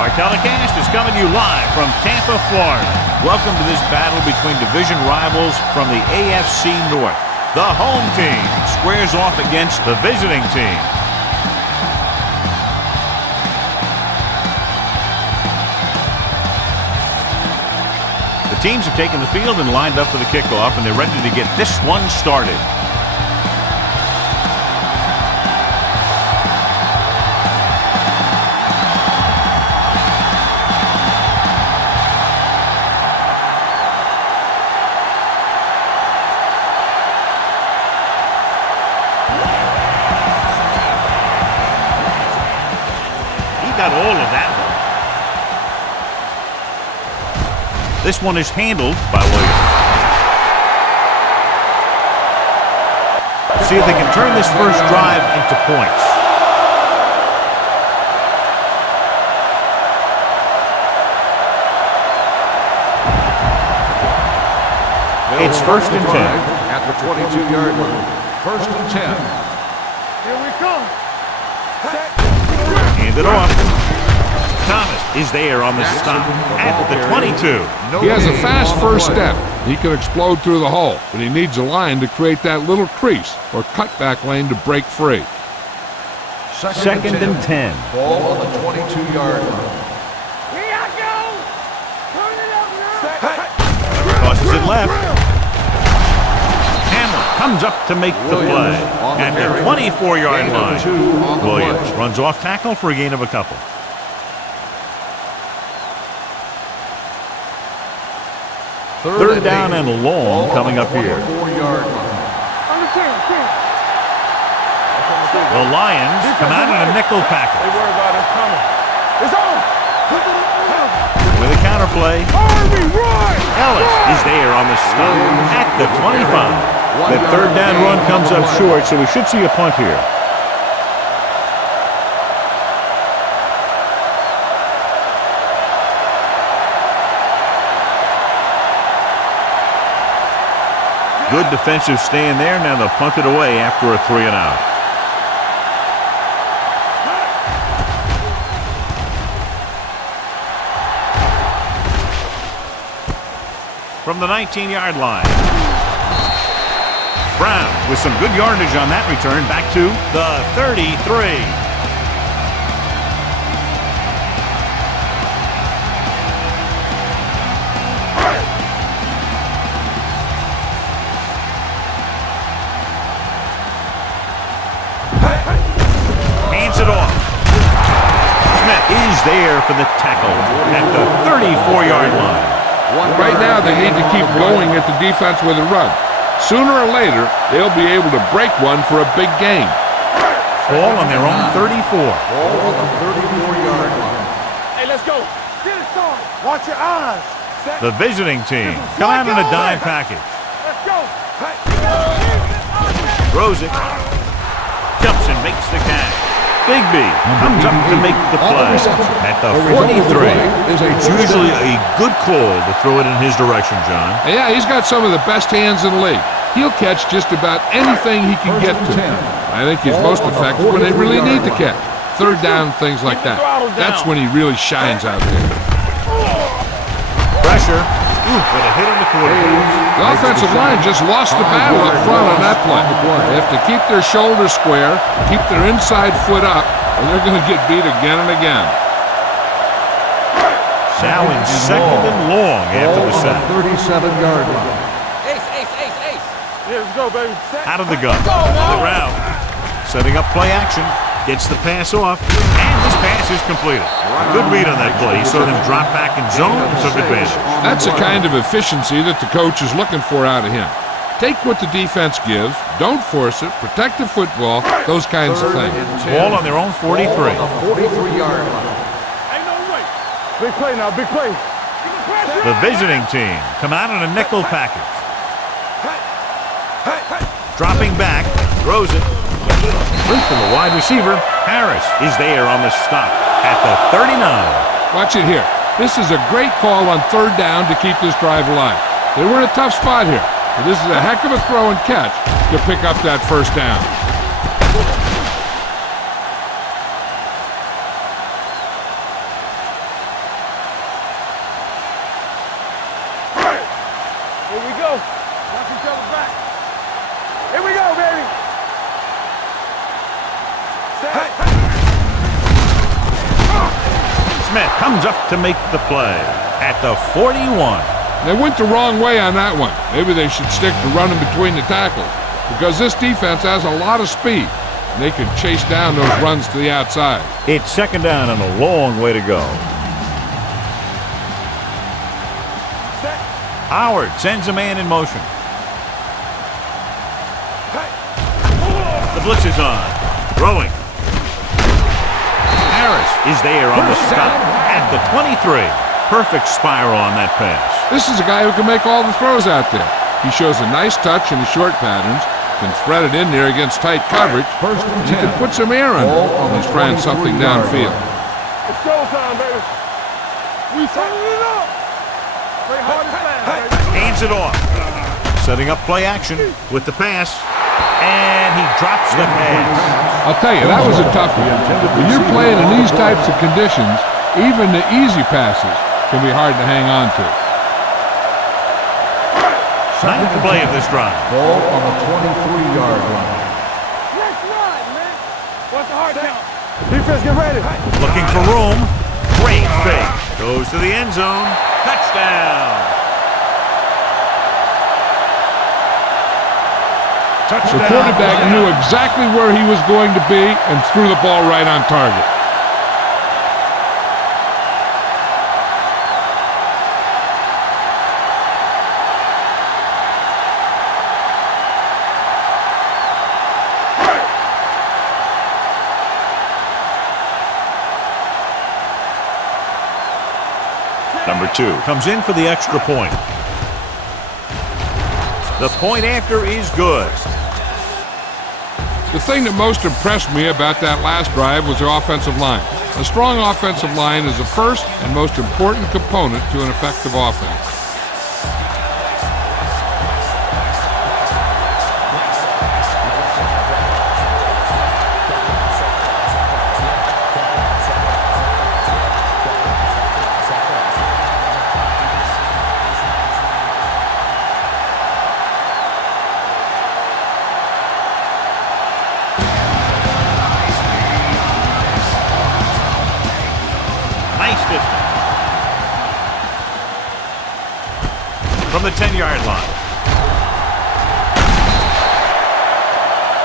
Our telecast is coming to you live from Tampa, Florida. Welcome to this battle between division rivals from the AFC North. The home team squares off against the visiting team. The teams have taken the field and lined up for the kickoff, and they're ready to get this one started. Got all of that one. This one is handled by Williams. See if they can turn this first drive into points. It's 1st and 10 at the 22-yard line. 1st and 10. Here we come. Hand it off. Thomas is there on the stop at the 22. He has a fast first step. He can explode through the hole, but he needs a line to create that little crease or cutback lane to break free. 2nd and 10. Ball on the 22-yard line. Here I go. Turn it up now. Tosses it left. Hammer comes up to make the play at the 24-yard line. Williams runs off tackle for a gain of a couple. Third down and long coming up here. The Lions come out in a nickel package. They worry about us coming. It's on. With a counter play. Ellis is there on the stop at the 25. The third down run comes up short, so we should see a punt here. Good defensive stand there. Now they'll punt it away after a 3 and out. From the 19-yard line. Brown with some good yardage on that return back to the 33. There for the tackle at the 34-yard line. Right now they need to keep going at the defense with a run. Sooner or later, they'll be able to break one for a big gain. Ball on their own 34. Ball on the 34-yard line. Hey, let's go. Get it started. Watch your eyes. The visiting team come out in a dime package. Let's go. Throws it. Jumps and makes the catch. Bigby comes up to make the play at the 43. It's usually a good call to throw it in his direction, John. Yeah, he's got some of the best hands in the league. He'll catch just about anything he can get to. I think he's most effective when they really need to catch. Third down, things like that. That's when he really shines out there. Pressure. With a hit on the quarterback. The offensive line just lost the battle up front on that play. They have to keep their shoulders square, keep their inside foot up, or they're going to get beat again and again. Now in 2nd and long after the sack. 37-yard line. Ace. Yeah, let's go, baby. Out of the gun. On the route. Setting up play action. Gets the pass off, and this pass is completed. Good read on that play. He saw them drop back in zone and took advantage. That's the kind of efficiency that the coach is looking for out of him. Take what the defense gives, don't force it, protect the football, those kinds of things. Ball on their own 43. 43-yard line. Ain't no way. Big play now, big play. The visiting team come out in a nickel package. Dropping back, throws it. Loop from the wide receiver. Harris is there on the stop at the 39. Watch it here. This is a great call on third down to keep this drive alive. They were in a tough spot here, but this is a heck of a throw and catch to pick up that first down. Smith comes up to make the play at the 41. They went the wrong way on that one. Maybe they should stick to running between the tackles because this defense has a lot of speed. And they can chase down those runs to the outside. It's second down and a long way to go. Howard sends a man in motion. The blitz is on. Throwing. Harris is there on the stop at the 23. Perfect spiral on that pass. This is a guy who can make all the throws out there. He shows a nice touch in the short patterns, can thread it in there against tight coverage, and he can put some air under when he's trying something downfield. It's showtime, baby. We turning it up. Play hard and fast, baby. Hands it off. Setting up play action with the pass. And he drops the pass. I'll tell you, that was a tough one. When you're playing in these types of conditions, even the easy passes can be hard to hang on to. Ninth play of this drive. Ball on the 23-yard line. Let's run, man. What's the hard count? Defense, get ready. Looking for room. Great fake. Goes to the end zone. Touchdown. The quarterback knew exactly where he was going to be and threw the ball right on target. Number 2 comes in for the extra point. The point after is good. The thing that most impressed me about that last drive was the offensive line. A strong offensive line is the first and most important component to an effective offense. From the 10-yard line.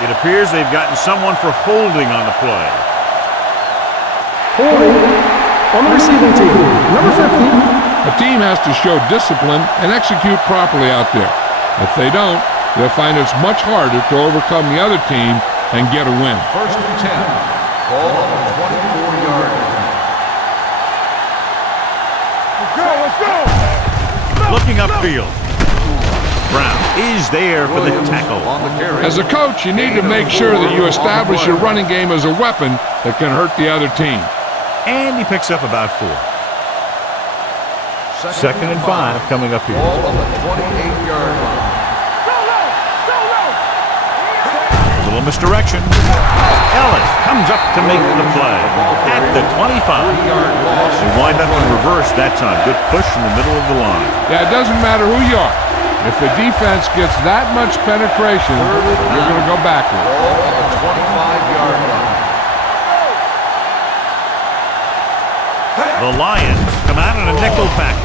It appears they've gotten someone for holding on the play. Holding on the receiving team, number 15. A team has to show discipline and execute properly out there. If they don't, they'll find it's much harder to overcome the other team and get a win. First and 10. Ball on the 24-yard line. Let's go. Looking upfield. Brown is there for the tackle. On the carry. As a coach, you need to make sure that you establish your running game as a weapon that can hurt the other team. And he picks up about 4. Second and 5 coming up here. Ball on the 28-yard line. A little misdirection. Ellis comes up to make the play at the 25. They wind up in reverse that time. Good push in the middle of the line. Yeah, it doesn't matter who you are. If the defense gets that much penetration, you're going to go backward. Ball on the 25-yard line. The Lions come out in a nickel package.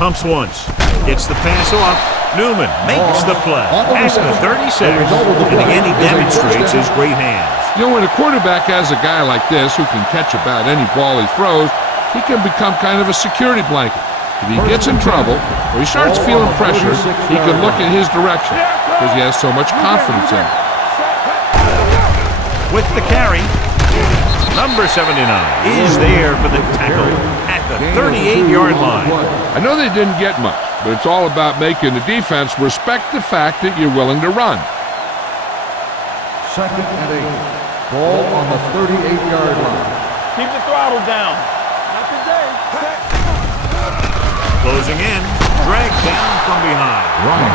Pumps once. Gets the pass off. Newman makes the play at the 36. And again, he demonstrates his great hands. You know, when a quarterback has a guy like this who can catch about any ball he throws, he can become kind of a security blanket. If he gets in trouble or he starts feeling pressure, he can look in his direction because he has so much confidence in it. With the carry, number 79 is there for the tackle at the 38-yard line. I know they didn't get much, but it's all about making the defense respect the fact that you're willing to run. Second and 8. Ball on the 38-yard line. Keep the throttle down. Not today. Closing in, dragged down from behind.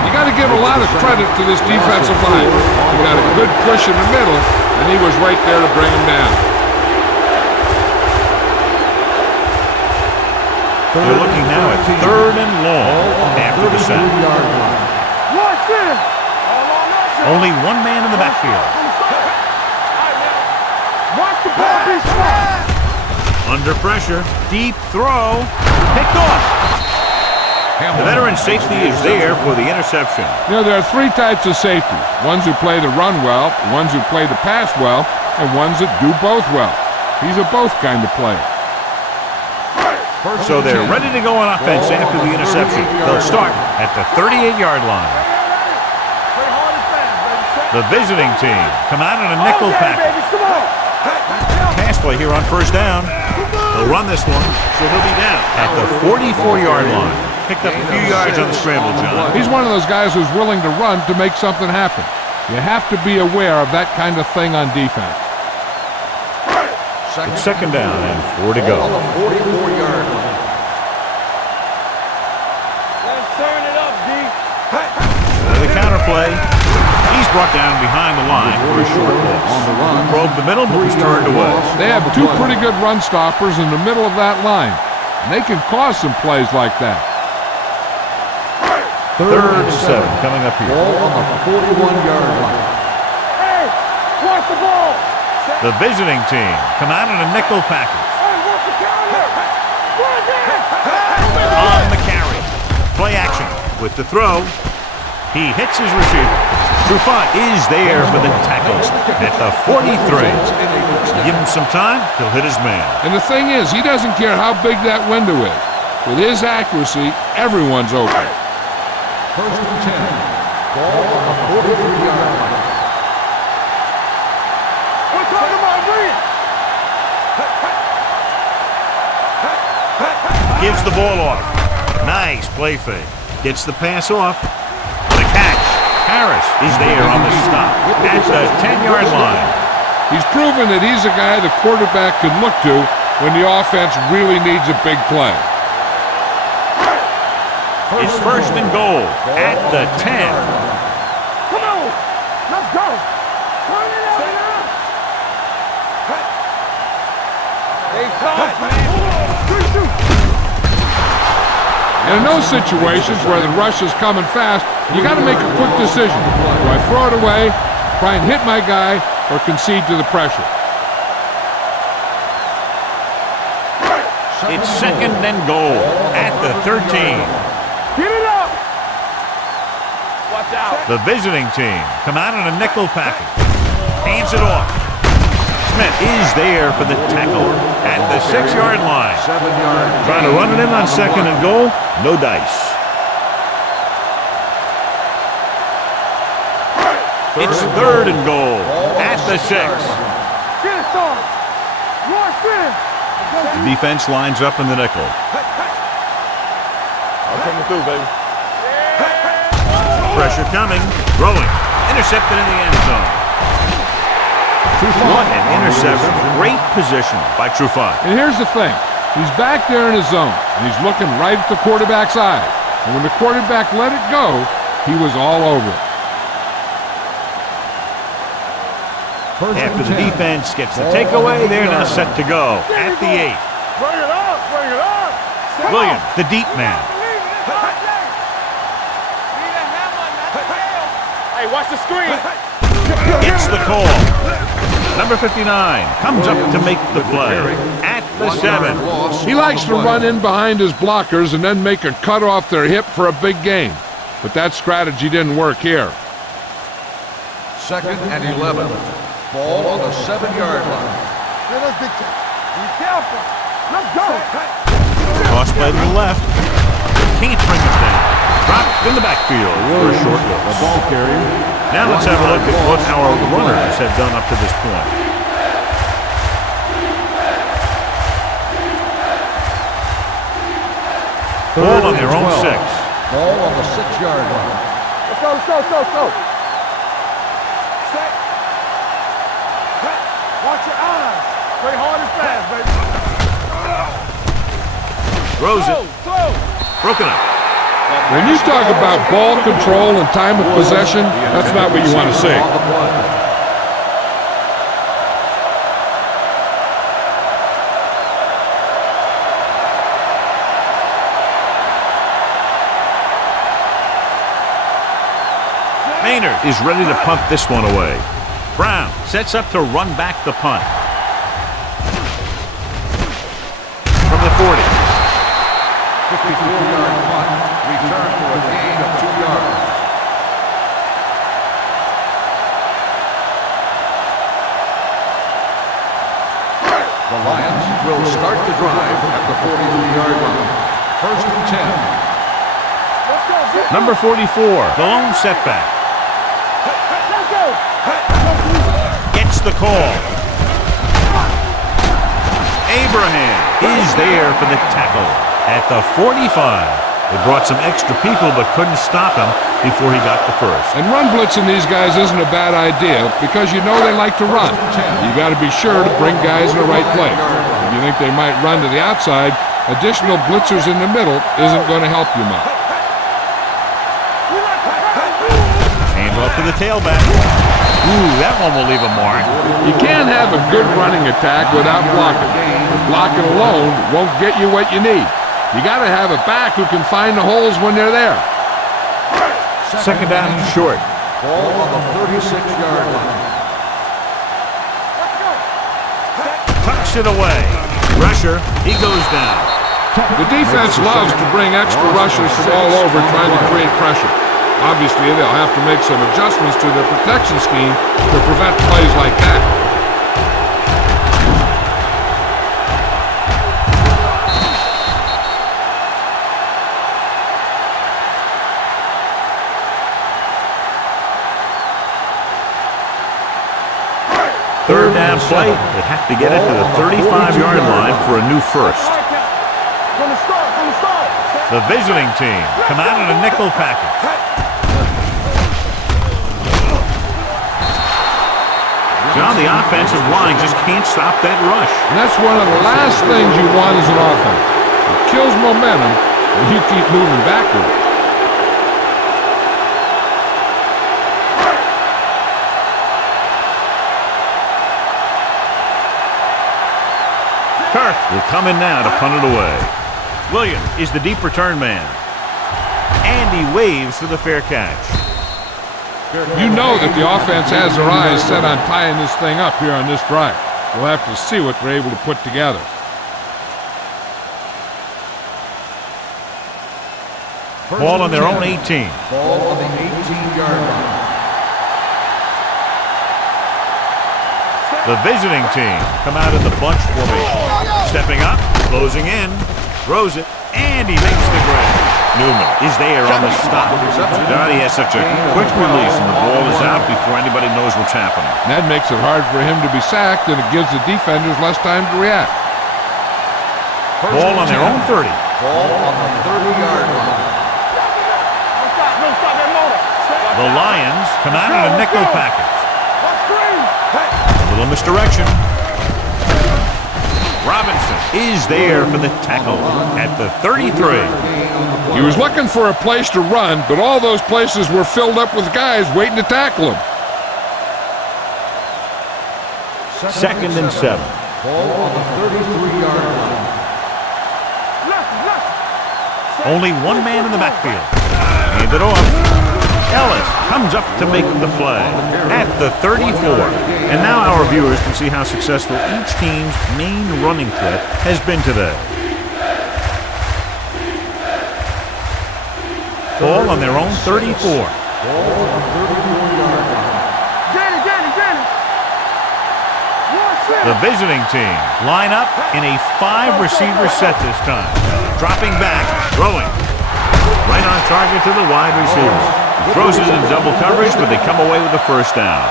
You got to give a lot of credit to this defensive line. He got a good push in the middle, and he was right there to bring him down. They're looking now at 3rd and long after the sack. Watch this. Only one man in the backfield. Watch the ball be smart. Under pressure. Deep throw. Picked off. The veteran safety is there for the interception. You know, there are three types of safeties. Ones who play the run well, ones who play the pass well, and ones that do both well. He's a both kind of player. So they're ready to go on offense after the interception. They'll start at the 38-yard line. The visiting team come out in a nickel package. Pass play here on first down. They'll run this one, so he'll be down at the 44-yard line. Picked up a few yards on the scramble, John. He's one of those guys who's willing to run to make something happen. You have to be aware of that kind of thing on defense. It's second down and 4 to go. On the 44-yard line. Let's turn it up, D. The counter play. He's brought down behind the line for a short loss. Probed the middle, but was turned away. They have two pretty good run stoppers in the middle of that line. And they can cause some plays like that. Third and 7 coming up here. Ball on the 41-yard line. Hey, watch the ball. The visiting team come out in a nickel package. Hey, watch the counter. Run that. On the carry. Play action with the throw. He hits his receiver. Trufant is there for the tackle at the 43. Give him some time, he'll hit his man. And the thing is, he doesn't care how big that window is. With his accuracy, everyone's open. First and 10. Ball on the 43-yard line. We're talking about Reed. Gives the ball off. Nice play fake. Gets the pass off. The catch. Harris is there on the stop at the 10-yard line. He's proven that he's a guy the quarterback can look to when the offense really needs a big play. It's first and goal at the 10. Come on. Let's go. Turn it up now. Hey, soft, man. Shoot. And in those situations where the rush is coming fast, you got to make a quick decision. Do I throw it away, try and hit my guy, or concede to the pressure? It's second and goal at the 13. Get it up. Watch out. The visiting team come out in a nickel package. Hands it off. Smith is there for the tackle at the 6-yard line. 7-yard. Trying to run it in on second and goal. No dice. It's third and goal at the 6. Get it, son. Rush in. The defense lines up in the nickel. I'm coming through, baby. Pressure coming. Throwing. Intercepted in the end zone. What an interception. Great position by Trufant. And here's the thing. He's back there in his zone, and he's looking right at the quarterback's eye. And when the quarterback let it go, he was all over it. After the defense gets the takeaway, they're now set to go at the 8. Bring it up. Bring it up. Williams, the deep man. Hey, watch the screen. Gets the call. Number 59 comes up to make the play at the 7. He likes to run in behind his blockers and then make a cut off their hip for a big gain. But that strategy didn't work here. Second and 11. Ball on the 7-yard line. Be careful. Let's go. Cross play to the left. Can't bring it down. Dropped in the backfield for a short loss. The ball carrier. Now let's have a look at what our runners have done up to this point. Ball on their own 6. Ball on the 6-yard line. Let's go. Set. Watch your eyes. Play hard and fast, baby. Throws it. Broken up. When you talk about ball control and time of possession, that's not what you want to see. On the play. Maynard is ready to punt this one away. Brown sets up to run back the punt. 40. 54-yard punt, return for a gain of 2 yards. The Lions will start the drive at the 43-yard line. First and 10. Number 44, the lone setback. Gets the call. Abraham is there for the tackle at the 45. They brought some extra people but couldn't stop him before he got the first. And run blitzing these guys isn't a bad idea because you know they like to run. You got to be sure to bring guys in the right place. If you think they might run to the outside, additional blitzers in the middle isn't going to help you much. Hand off to the tailback. Ooh, that one will leave a mark. You can't have a good running attack without blocking. Blocking alone won't get you what you need. You got to have a back who can find the holes when they're there. Second down and short. Ball on the 36-yard line. Tucks it away. Rusher, he goes down. The defense loves to bring extra rushers from all over trying to create pressure. Obviously, they'll have to make some adjustments to their protection scheme to prevent plays like that. Third down play. They have to get it to the 35-yard line for a new first. The visiting team come out in a nickel package. John, the offensive line just can't stop that rush. And that's one of the last things you want as an offense. It kills momentum when you keep moving backward. Kirk will come in now to punt it away. Williams is the deep return man. And he waves for the fair catch. You know that the offense has their eyes set on tying this thing up here on this drive. We'll have to see what they're able to put together. Ball on their own 18. Ball on the 18-yard line. The visiting team come out in the bunch formation. Stepping up, closing in, throws it, and he makes the grab. Newman is there on the stop. Johnny has such a quick release and the ball is out before anybody knows what's happening. And that makes it hard for him to be sacked, and it gives the defenders less time to react. Ball on their own 30. Ball on the 30-yard line. The Lions come out in a nickel package. A little misdirection. Robinson is there for the tackle at the 33. He was looking for a place to run, but all those places were filled up with guys waiting to tackle him. Second and 7. Ball on the 33-yard line. Only one man in the backfield. Hand it off. Ellis comes up to make the play at the 34. And now our viewers can see how successful each team's main running threat has been today. Ball on their own 34. Ball on the 34-yard line. The visiting team line up in a 5-receiver set this time. Dropping back, throwing. Right on target to the wide receiver. He throws it in double coverage, but they come away with the first down.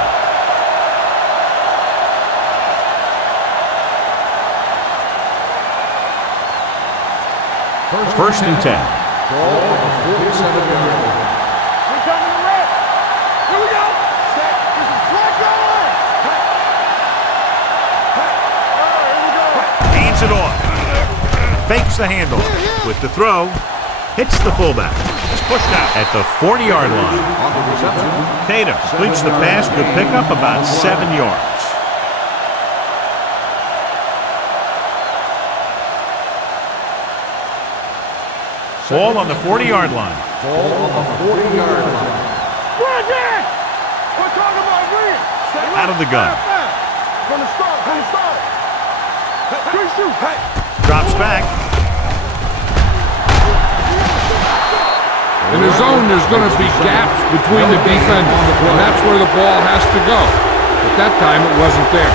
First and 10. Ball on the 47-yard line. Here we go. Hands it off. Fakes the handle. With the throw, hits the fullback. It's pushed out at the 40-yard line. On the reception, Tatum completes the pass. Good pickup, about 7 yards. Ball on the 40-yard line. ball on the 40-yard line. We're talking about Green. Out of the gun. From the start. Good shoot. Drops back. In the zone, there's going to be gaps between the defenders, and that's where the ball has to go. But that time, it wasn't there.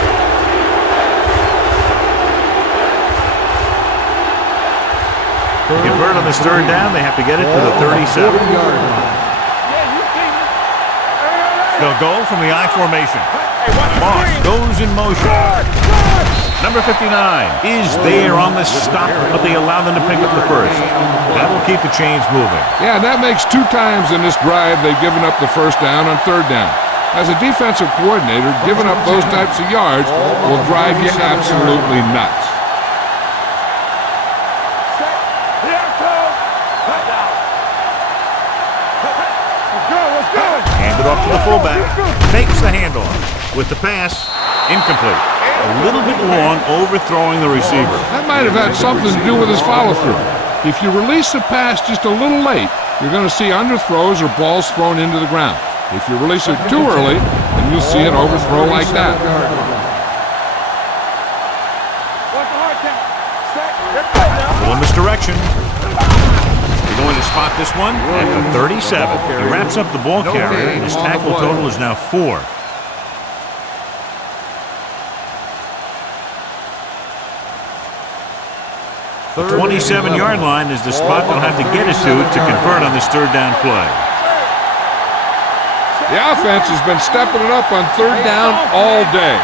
To convert on this third down, they have to get it to the 37. They'll go from the I formation. Moss goes in motion. Number 59 is there on the stop, but they allow them to pick up the first. That will keep the chains moving. Yeah, that makes 2 times in this drive they've given up the first down on third down. As a defensive coordinator, giving up those types of yards will drive you absolutely nuts. Hand it off to the fullback. Fakes the handoff. With the pass, incomplete. A little bit long, overthrowing the receiver. That might have had something to do with his follow-through. If you release the pass just a little late, you're going to see underthrows or balls thrown into the ground. If you release it too early, then you'll see an overthrow like that. Little misdirection. They're going to spot this one at the 37. He wraps up the ball carrier, and his tackle total is now 4. The 27-yard line is the spot they'll have to get it to convert on this third down play. The offense has been stepping it up on third down all day.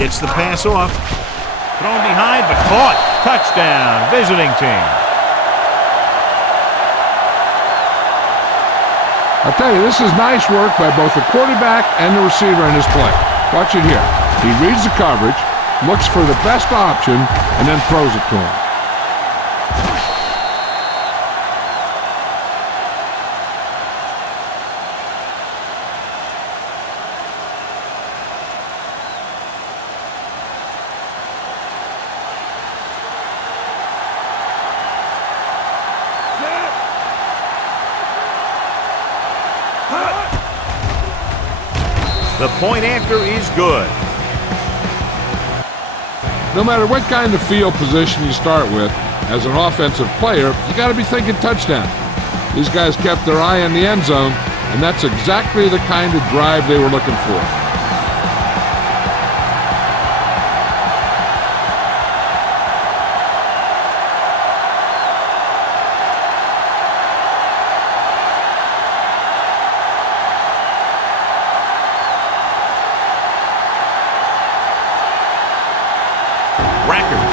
Gets the pass off. Thrown behind, but caught. Touchdown, visiting team. I'll tell you, this is nice work by both the quarterback and the receiver in this play. Watch it here. He reads the coverage, looks for the best option, and then throws it to him. The point after is good. No matter what kind of field position you start with, as an offensive player, you got to be thinking touchdown. These guys kept their eye on the end zone, and that's exactly the kind of drive they were looking for.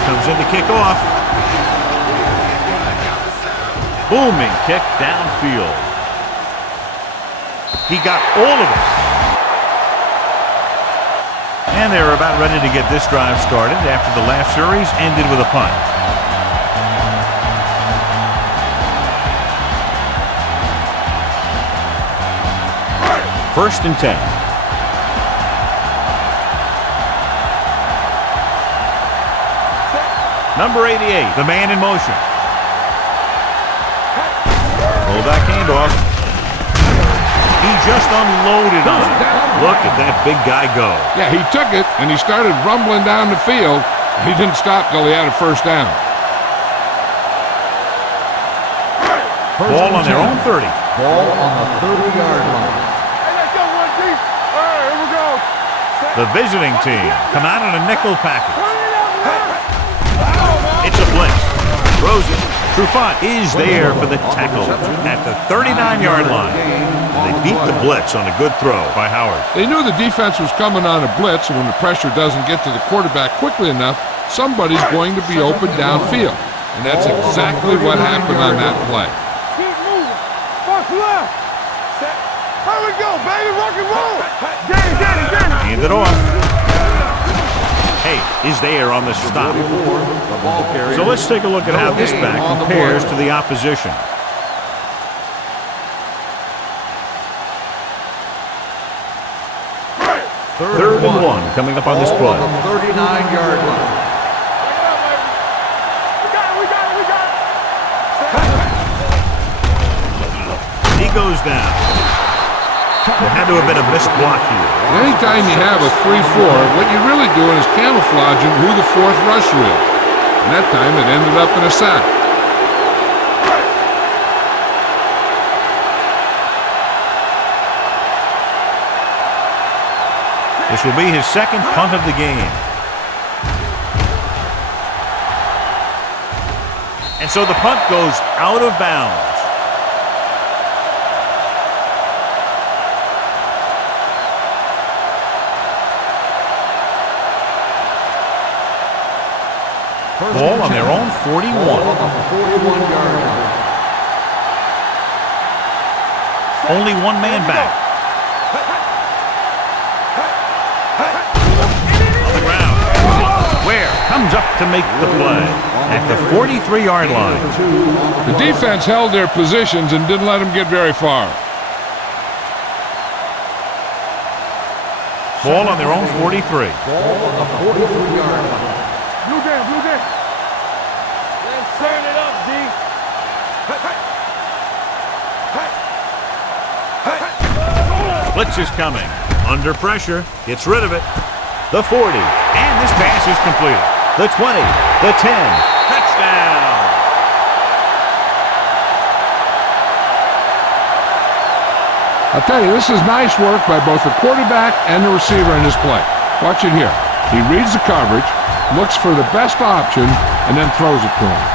Comes in to kick off. Booming kick downfield. He got all of it. And they're about ready to get this drive started after the last series ended with a punt. First and 10. Number 88, the man in motion. Fullback handoff. He just unloaded on it. Look at that big guy go. Yeah, he took it, and he started rumbling down the field. He didn't stop till he had a first down. Ball on their own 30. Ball on the 30-yard line. Here we go. The visiting team come out in a nickel package. It's a blitz. Throws it. Trufant is there for the tackle at the 39-yard line. They beat the blitz on a good throw by Howard. They knew the defense was coming on a blitz, and when the pressure doesn't get to the quarterback quickly enough, somebody's going to be open downfield. And that's exactly what happened on that play. Keep moving. Box left. Here we go, baby. Rock and roll. Get it. Hand it off. Hey, is there on the stop. So let's take a look at how this back compares to the opposition. Third and 1 coming up on this play. 39-yard line. He goes down. There had to have been a missed block here. Anytime you have a 3-4, what you're really doing is camouflaging who the fourth rusher is. And that time it ended up in a sack. This will be his second punt of the game. And so the punt goes out of bounds. Ball on their own 41. Only one man back. On the ground. Ware comes up to make the play at the 43-yard line. The defense held their positions and didn't let them get very far. Ball on their own 43. Ball on the 43-yard line. Blue game, blue game. Let's turn it up, D. Blitz is coming. Under pressure. Gets rid of it. The 40. And this pass is completed. The 20. The 10. Touchdown. I'll tell you, this is nice work by both the quarterback and the receiver in this play. Watch it here. He reads the coverage, looks for the best option, and then throws it to him.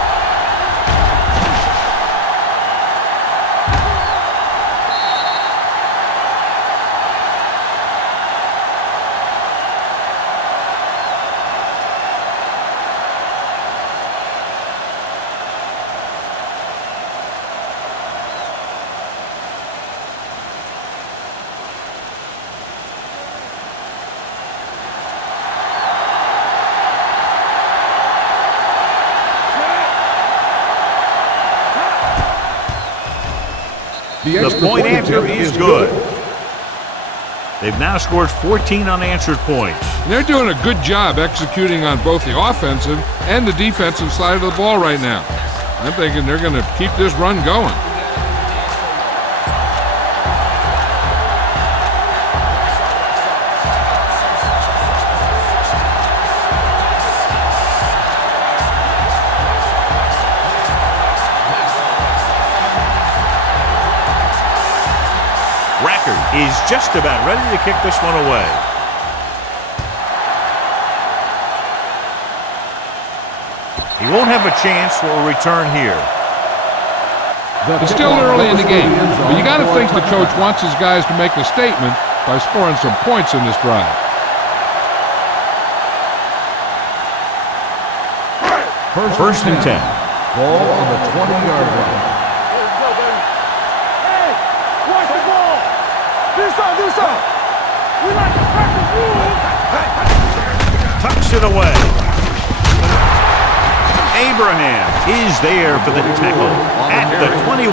The point answer is good. They've now scored 14 unanswered points. They're doing a good job executing on both the offensive and the defensive side of the ball right now. I'm thinking they're going to keep this run going. Is just about ready to kick this one away. He won't have a chance for a return here. It's still early in the game, but you got to think the coach wants his guys to make a statement by scoring some points in this drive. First and 10. Ball on the 20-yard line. Do something. We like to crack the rules. Tucks it away. Abraham is there for the tackle at the 21.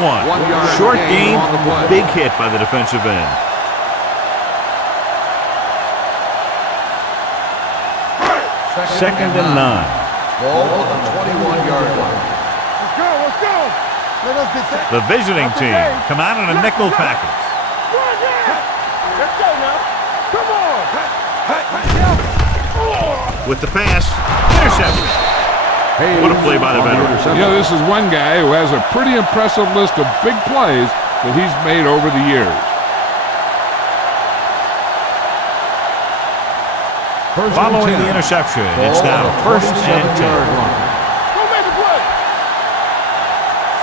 Short gain, big hit by the defensive end. Second and 9. Ball on the 21-yard line. Let's go. Let us get set. The visiting team come out in a nickel package. Let's go now. Come on. With the pass, interception. What a play by the veteran. You know, this is one guy who has a pretty impressive list of big plays that he's made over the years. Following the interception, it's now first and 10. Go make the play.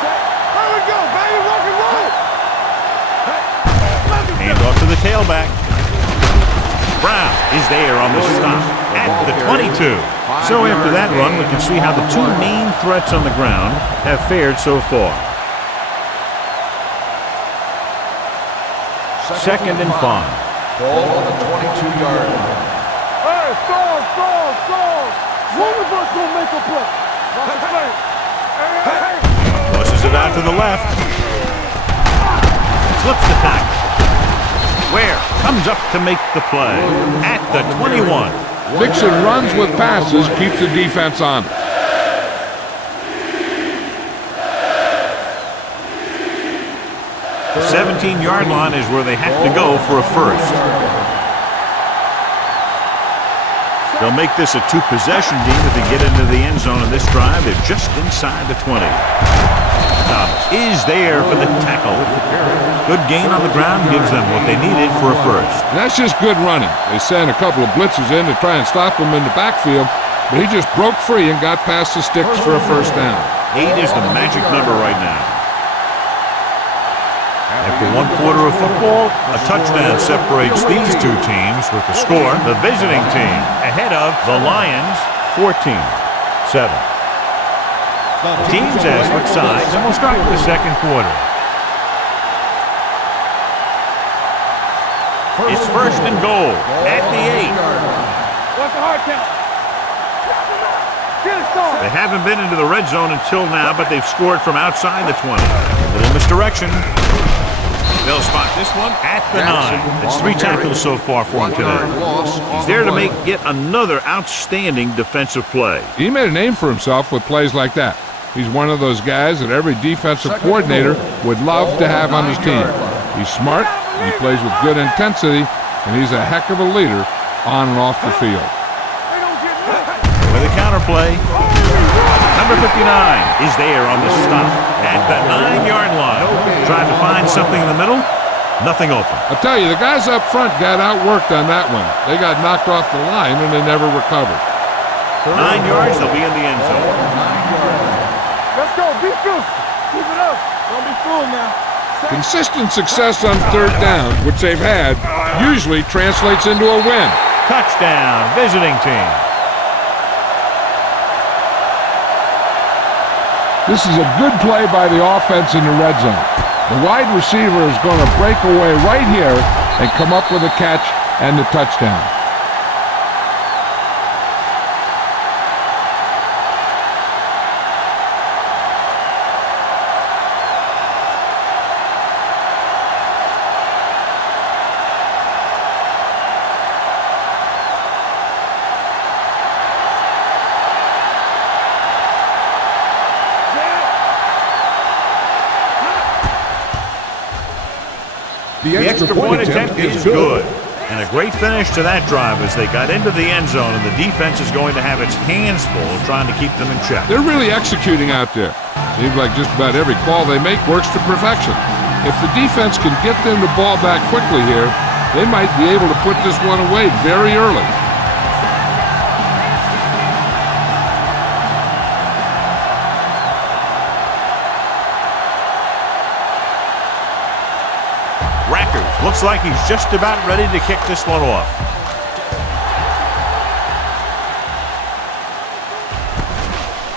There we go, baby. Rock and roll. Hand off to the tailback. Brown is there on the stop at the 22. So after that run, we can see how the two main threats on the ground have fared so far. Second and 5. Ball on the 22-yard line. Hey, stall. One of us gonna make a play. Watch the play. Hey. Pushes it out to the left. Slips the tackle. Ware comes up to make the play at the 21. Mixing runs with passes keeps the defense on. The 17-yard line is where they have to go for a first. They'll make this a two-possession game if they get into the end zone in this drive. They're just inside the 20. Thomas is there for the tackle. Good gain on the ground gives them what they needed for a first. And that's just good running. They sent a couple of blitzers in to try and stop him in the backfield, but he just broke free and got past the sticks for a first down. 8 is the magic number right now. After 1 quarter of football, a touchdown separates these two teams with the score. The visiting team ahead of the Lions, 14-7. Teams as switch sides, and we'll start with the second quarter. It's first and goal at the 8. What's the hard count? Get it started. They haven't been into the red zone until now, but they've scored from outside the 20. Little misdirection. They'll spot this one at the 9. It's 3 tackles so far for him today. He's there to make yet another outstanding defensive play. He made a name for himself with plays like that. He's one of those guys that every defensive coordinator would love to have on his team. He's smart, he plays with good intensity, and he's a heck of a leader on and off the field. With a counterplay, number 59 is there on the stop at the 9-yard line. Trying to find something in the middle, nothing open. I'll tell you, the guys up front got outworked on that one. They got knocked off the line and they never recovered. 9 yards, they'll be in the end zone. Let's go. Be good. Keep it up. Don't be fooled now. Consistent success on third down, which they've had, usually translates into a win. Touchdown, visiting team. This is a good play by the offense in the red zone. The wide receiver is going to break away right here and come up with a catch and the touchdown. The extra point attempt is good. And a great finish to that drive as they got into the end zone, and the defense is going to have its hands full trying to keep them in check. They're really executing out there. Seems like just about every call they make works to perfection. If the defense can get them the ball back quickly here, they might be able to put this one away very early. Looks like he's just about ready to kick this one off.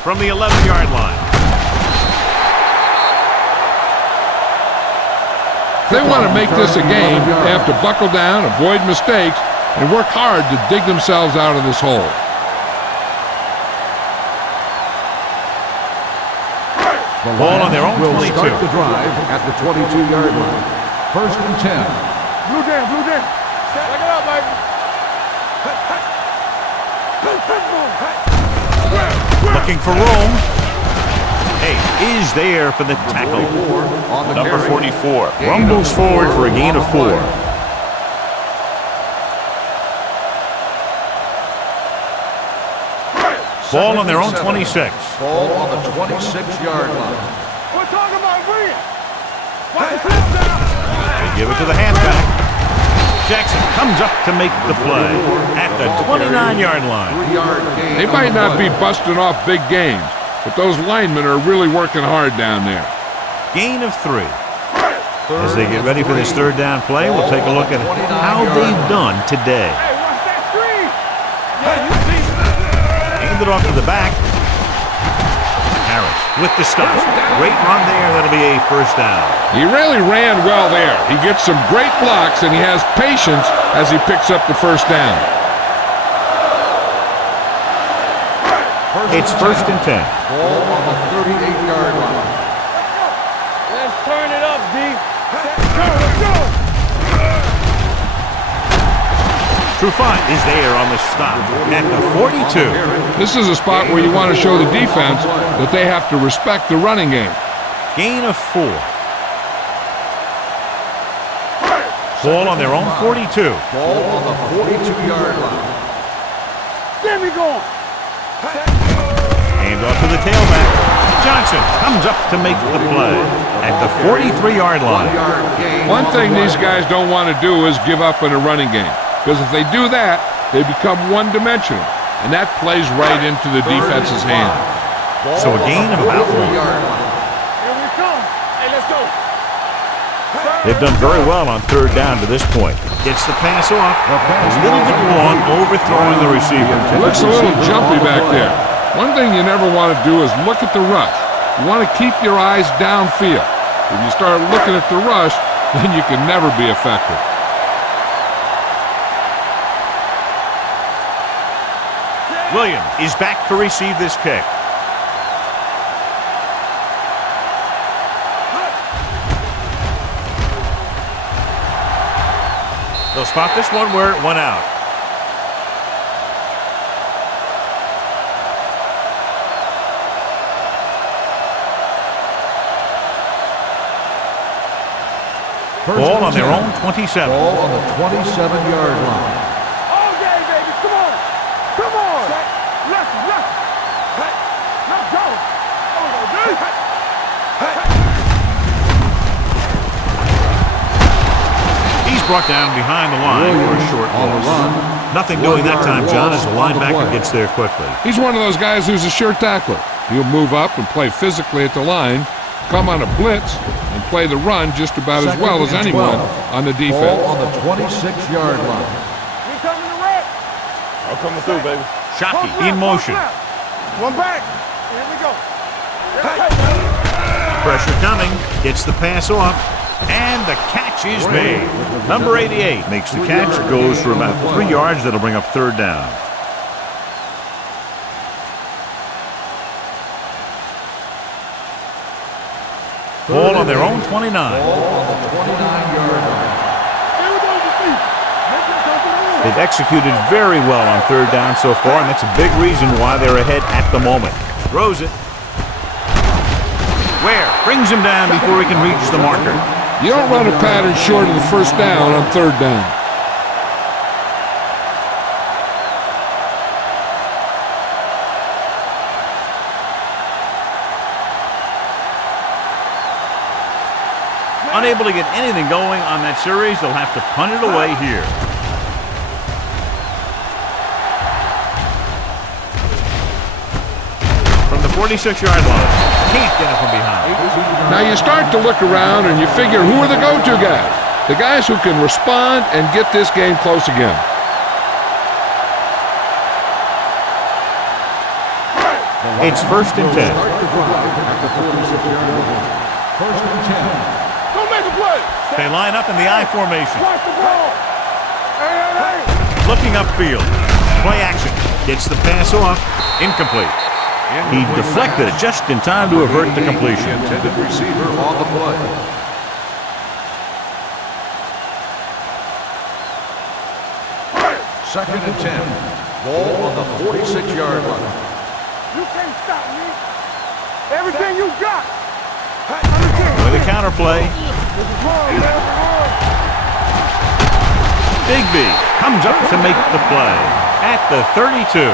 From the 11-yard line. If they want to make this a game, they have to buckle down, avoid mistakes, and work hard to dig themselves out of this hole. The Ball on their own will 22. Start the drive at the 22-yard line. First and 10. Blue down, blue down. Back it up, baby. Looking for room. Hey, is there for the tackle. Number 44. Rumbles forward for a gain of 4. Ball on their own 26. Ball on the 26-yard line. We're talking about Bria. They give it to the halfback. Jackson comes up to make the play at the 29-yard line. 3-yard gain. They might not be busting off big games, but those linemen are really working hard down there. Gain of 3. As they get ready for this third down play, we'll take a look at how they've done today. Hey, watch that screen. Yeah, you see. Hand it off to the back. Harris with the stop. Great run there. That'll be a first down. He really ran well there. He gets some great blocks, and he has patience as he picks up the first down. It's first and 10. Ball on the 38-yard line. Let's turn it up, D. Let's go. Trufant is there on the stop at the 42. This is a spot where you want to show the defense that they have to respect the running game. Gain of 4. Ball on their own 42. Ball on the 42-yard line. Get me going. Hand off to the tailback. Johnson comes up to make the play at the 43-yard line. 1-yard gain. One thing these guys don't want to do is give up in a running game, because if they do that, they become one-dimensional, and that plays right into the defense's hands. So a gain of about 1. Here we come. Hey, let's go. They've done very well on 3rd down to this point. Gets the pass off. A little bit long, overthrowing the receiver. It looks a little jumpy back there. One thing you never want to do is look at the rush. You want to keep your eyes downfield. If you start looking at the rush, then you can never be effective. Williams is back to receive this kick. They'll spot this one where it went out. Ball on their own 27. Ball on the 27-yard line. All day, baby. Come on. Come on. Left. Let's go. Dude. He's brought down behind the line for a short On the loss. run. Nothing doing that time, John, as the linebacker gets there quickly. He's one of those guys who's a sure tackler. He'll move up and play physically at the line, come on a blitz, and play the run just about as well as anyone on the defense. Ball on the 26-yard line. We coming to wreck. I'm coming through, baby. Shockey in motion. One back. Here we go. Pressure coming. Gets the pass off. And the catch is made. Number 88 makes the catch. Goes for about 3 yards. That'll bring up 3rd down. Ball on their own 29. Ball on the 29-yard line. They've executed very well on 3rd down so far, and that's a big reason why they're ahead at the moment. Throws it. Ware brings him down before he can reach the marker. You don't run a pattern short of the 1st down on 3rd down. Unable to get anything going on that series, they'll have to punt it away here. From the 46-yard line. Can't get it from behind. Now you start to look around and you figure, who are the go-to guys? The guys who can respond and get this game close again. It's 1st and 10. First and 10. Don't make a play. They line up in the I formation. Watch the ball. Hey. Looking upfield. Play action. Gets the pass off. Incomplete. He deflected it just in time to avert the completion. Intended receiver on the play. Second and 10. Ball on the 46-yard line. You can't stop me. Everything you got. With a counterplay. This is wrong, man. Bigby comes up to make the play at the 32.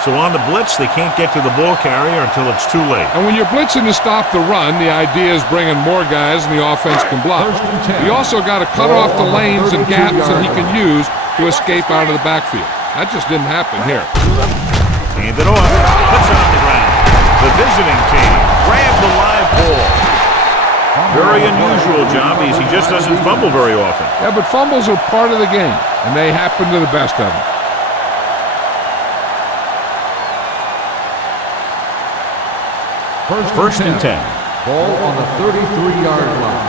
So on the blitz, they can't get to the ball carrier until it's too late. And when you're blitzing to stop the run, the idea is bringing more guys and the offense can block. You also got to cut off the lanes and gaps that he can use to escape out of the backfield. That just didn't happen here. Hand it off. Puts it on the ground. The visiting team grab the live ball. Very unusual job because he just doesn't fumble very often. Yeah, but fumbles are part of the game, and they happen to the best of them. First and 10. 10. Ball on the 33-yard line.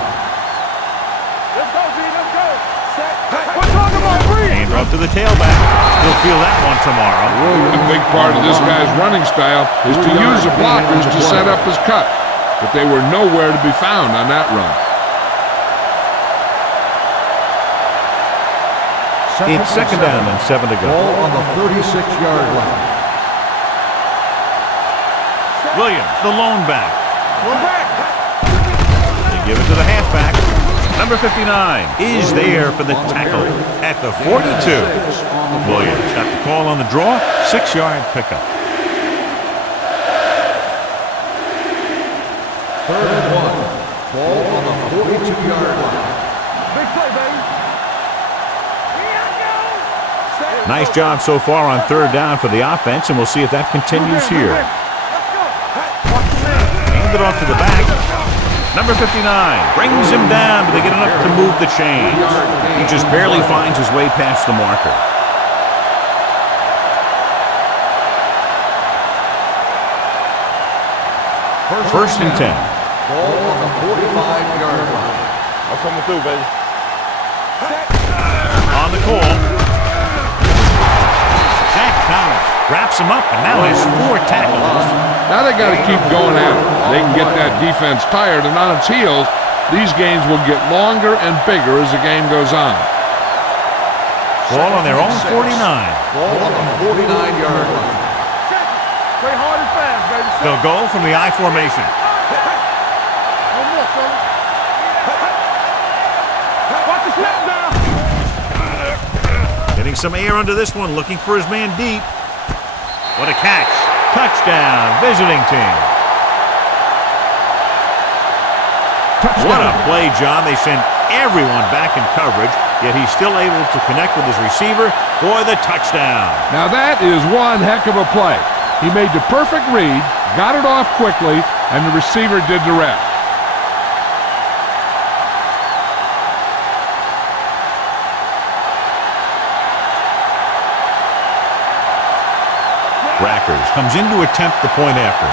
Let's go, B. Let's go. Set. We're talking about breathe. Hand off to the tailback. He'll feel that one tomorrow. A big part of this guy's running style is to use the blockers to set up his cut, but they were nowhere to be found on that run. It's 2nd down and 7 to go. Ball on the 36-yard line. Williams, the lone back. We're back. They give it to the halfback. Number 59 is there for the tackle at the 42. Williams got the call on the draw. 6-yard pickup. 3rd and 1. Ball on the 42-yard line. Big play, baby. Nice job so far on 3rd down for the offense, and we'll see if that continues here. Hand it off to the back. Number 59 brings him down, but they get enough to move the chains. He just barely finds his way past the marker. First and 10. Ball on the 45-yard line. I'm coming through, baby. On the call. Zach Thomas wraps him up and now has 4 tackles. Now they got to keep going at it. They can get that defense tired and on its heels. These games will get longer and bigger as the game goes on. Ball on their own 49. Ball on the 49-yard line. Play hard and fast, baby. They'll go from the I formation. No more, son. Watch the snap now. Getting some air under this one, looking for his man deep. What a catch. Touchdown, visiting team. What a play, John. They send everyone back in coverage, yet he's still able to connect with his receiver for the touchdown. Now that is one heck of a play. He made the perfect read, got it off quickly, and the receiver did the rest. Rackers comes in to attempt the point after.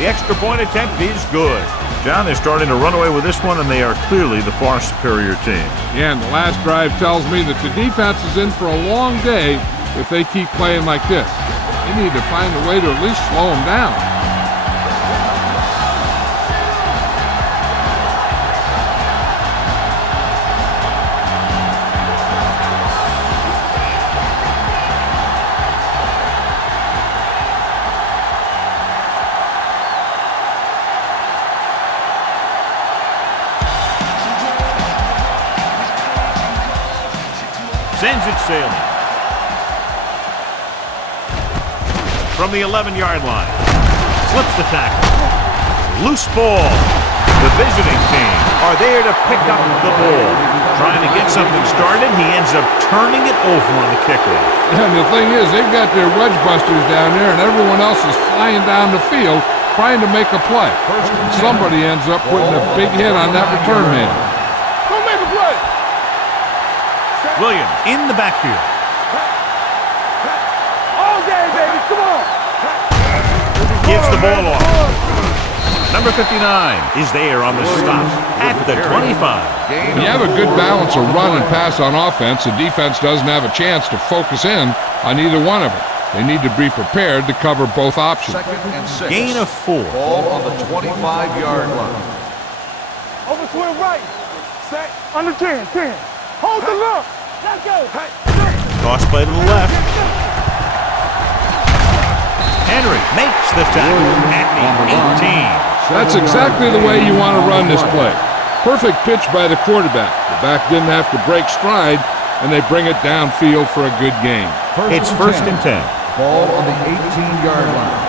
The extra point attempt is good. John, they're starting to run away with this one, and they are clearly the far superior team. Yeah, and the last drive tells me that the defense is in for a long day if they keep playing like this. They need to find a way to at least slow them down. Sends it sailing. From the 11-yard line. Slips the tackle. Loose ball. The visiting team are there to pick up the ball. Trying to get something started, he ends up turning it over on the kickoff. And the thing is, they've got their wedge busters down there, and everyone else is flying down the field trying to make a play. Somebody ends up putting a big hit on that return man. Don't make a play. Williams in the backfield. All day, baby. Come on. Gives the ball off. Number 59 is there on the stop at the 25. When you have a good balance of run and pass on offense, the defense doesn't have a chance to focus in on either one of them. They need to be prepared to cover both options. 2nd and 6. Gain of 4. Ball on the 25-yard line. Over swing right. Set. Under 10. 10. Hold the look. Let's go. Toss play to the left. Henry makes the tackle at the 18. That's exactly the way you want to run this play. Perfect pitch by the quarterback. The back didn't have to break stride, and they bring it downfield for a good game. It's 1st and 10. Ball on the 18-yard line.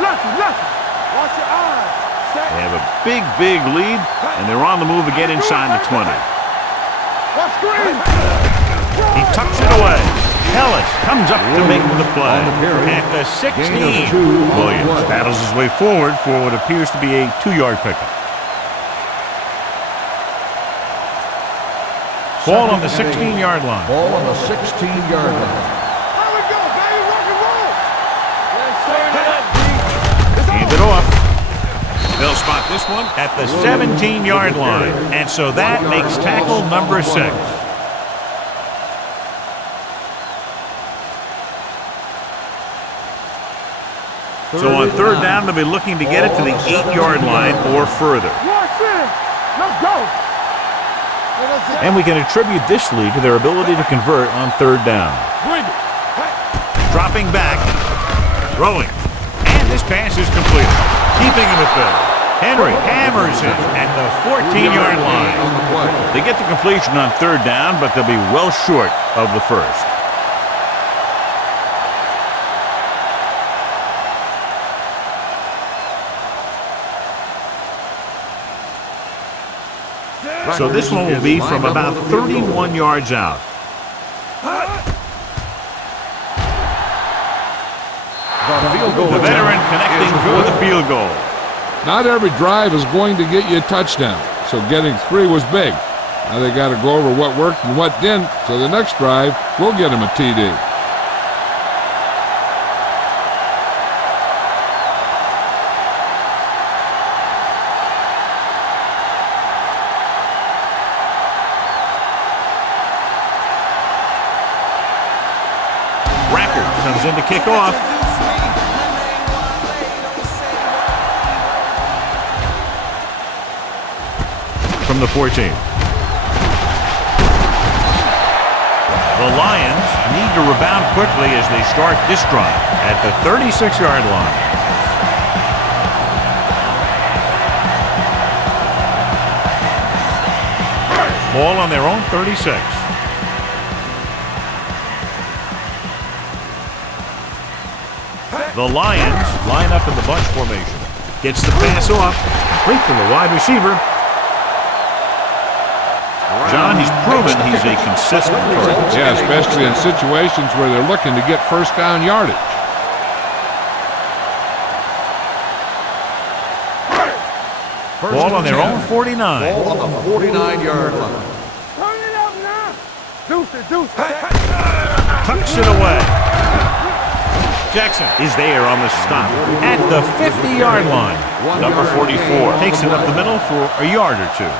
Lucky. Watch your eyes. Set. They have a big lead, and they're on the move again inside the 20. Watch screen. He tucks it away. Ellis comes up to make the play at the 16. Williams battles his way forward for what appears to be a 2-yard pickup. Ball on the 16-yard line. Ball on the 16-yard line. Here we go, baby. Rock and roll. Hand it off. They'll spot this one at the 17-yard line. And so that makes tackle number 6. So on 3rd down, they'll be looking to get it to the 8-yard line or further. Watch this. Let's go. And we can attribute this lead to their ability to convert on 3rd down. Bring it. Dropping back, throwing, and this pass is completed. Keeping him at bay. Henry hammers it at the 14-yard line. They get the completion on 3rd down, but they'll be well short of the first. So this one will be from about 31 yards out. The veteran connecting for the field goal. Not every drive is going to get you a touchdown, so getting 3 was big. Now they got to go over what worked and what didn't, so the next drive will get him a TD. Comes in to kick off. From the 14. The Lions need to rebound quickly as they start this drive at the 36-yard line. Ball on their own 36. The Lions line up in the bunch formation. Gets the pass off. Complete to the wide receiver. John, he's proven he's a consistent target. Yeah, especially in situations where they're looking to get first down yardage. Ball on their own 49. Ball on the 49-yard line. Turn it up now. Deuce it. Tucks it away. Jackson is there on the stop at the 50-yard line. Number 44 takes it up the middle for a yard or two.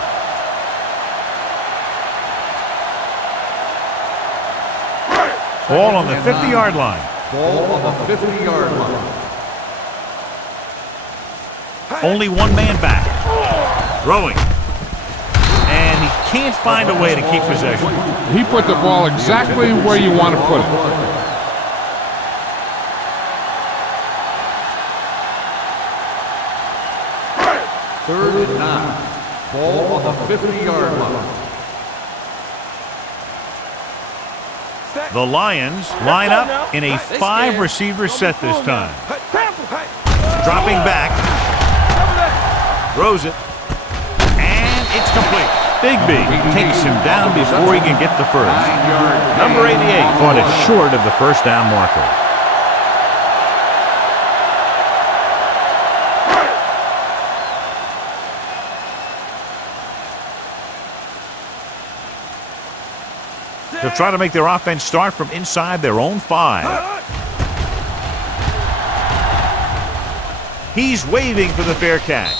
Ball on the 50-yard line. Ball on the 50-yard line. Only one man back. Throwing. And he can't find a way to keep possession. He put the ball exactly where you want to put it. Third and 9. Ball on the 50-yard line. The Lions line up in a 5-receiver set this time. Dropping back. Throws it. And it's complete. Bigby takes him down before he can get the first. Number 88 caught it short of the first down marker. They'll try to make their offense start from inside their own 5. He's waving for the fair catch.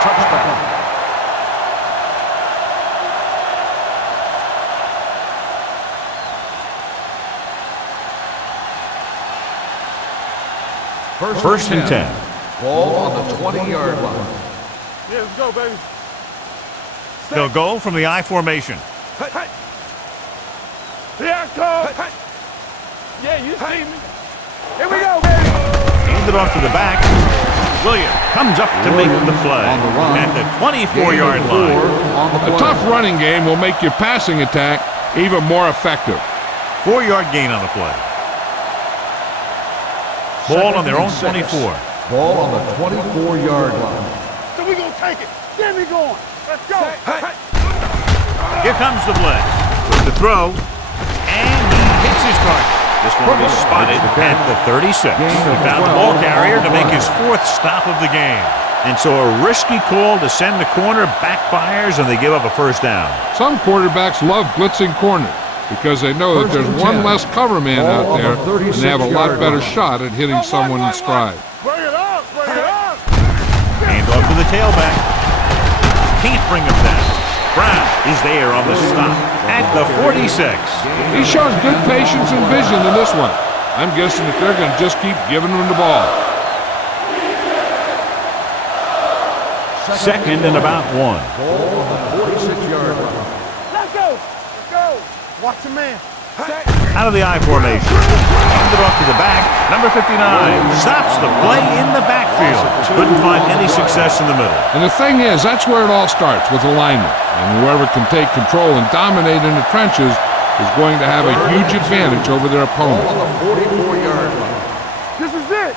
Touchdown. First and 10. Ball on the 20-yard line. Yeah, let's go, baby. They'll go from the I formation. Here I come. Yeah, you see me. Here we go, baby. Hand it off to the back. Williams comes up to make the play at the 24-yard line. A tough running game will make your passing attack even more effective. 4-yard gain on the play. Ball on their own 24. Ball on the 24-yard line. So we gonna take it. Get me going. Let's go. Here comes the blitz. With the throw. And he hits his target. This one will be spotted at the 36. He found the ball carrier to make his 4th stop of the game. And so a risky call to send the corner backfires and they give up a first down. Some quarterbacks love blitzing corners because they know that there's one less cover man out there and they have a lot better shot at hitting someone in stride. Bring it up. Bring it up. Hand off to the tailback. Can't bring him down. Brown is there on the stop at the 46. He shows good patience and vision in this one. I'm guessing that they're going to just keep giving him the ball. Second and about 1. Ball on the 46-yard line. Let's go. Let's go. Watch the man. Out of the I formation. Hand it off to the back. Number 59 stops the play in the backfield. Couldn't find any success in the middle. And the thing is, that's where it all starts, with alignment. And whoever can take control and dominate in the trenches is going to have a huge advantage over their opponent. Ball on the 44-yard line. This is it.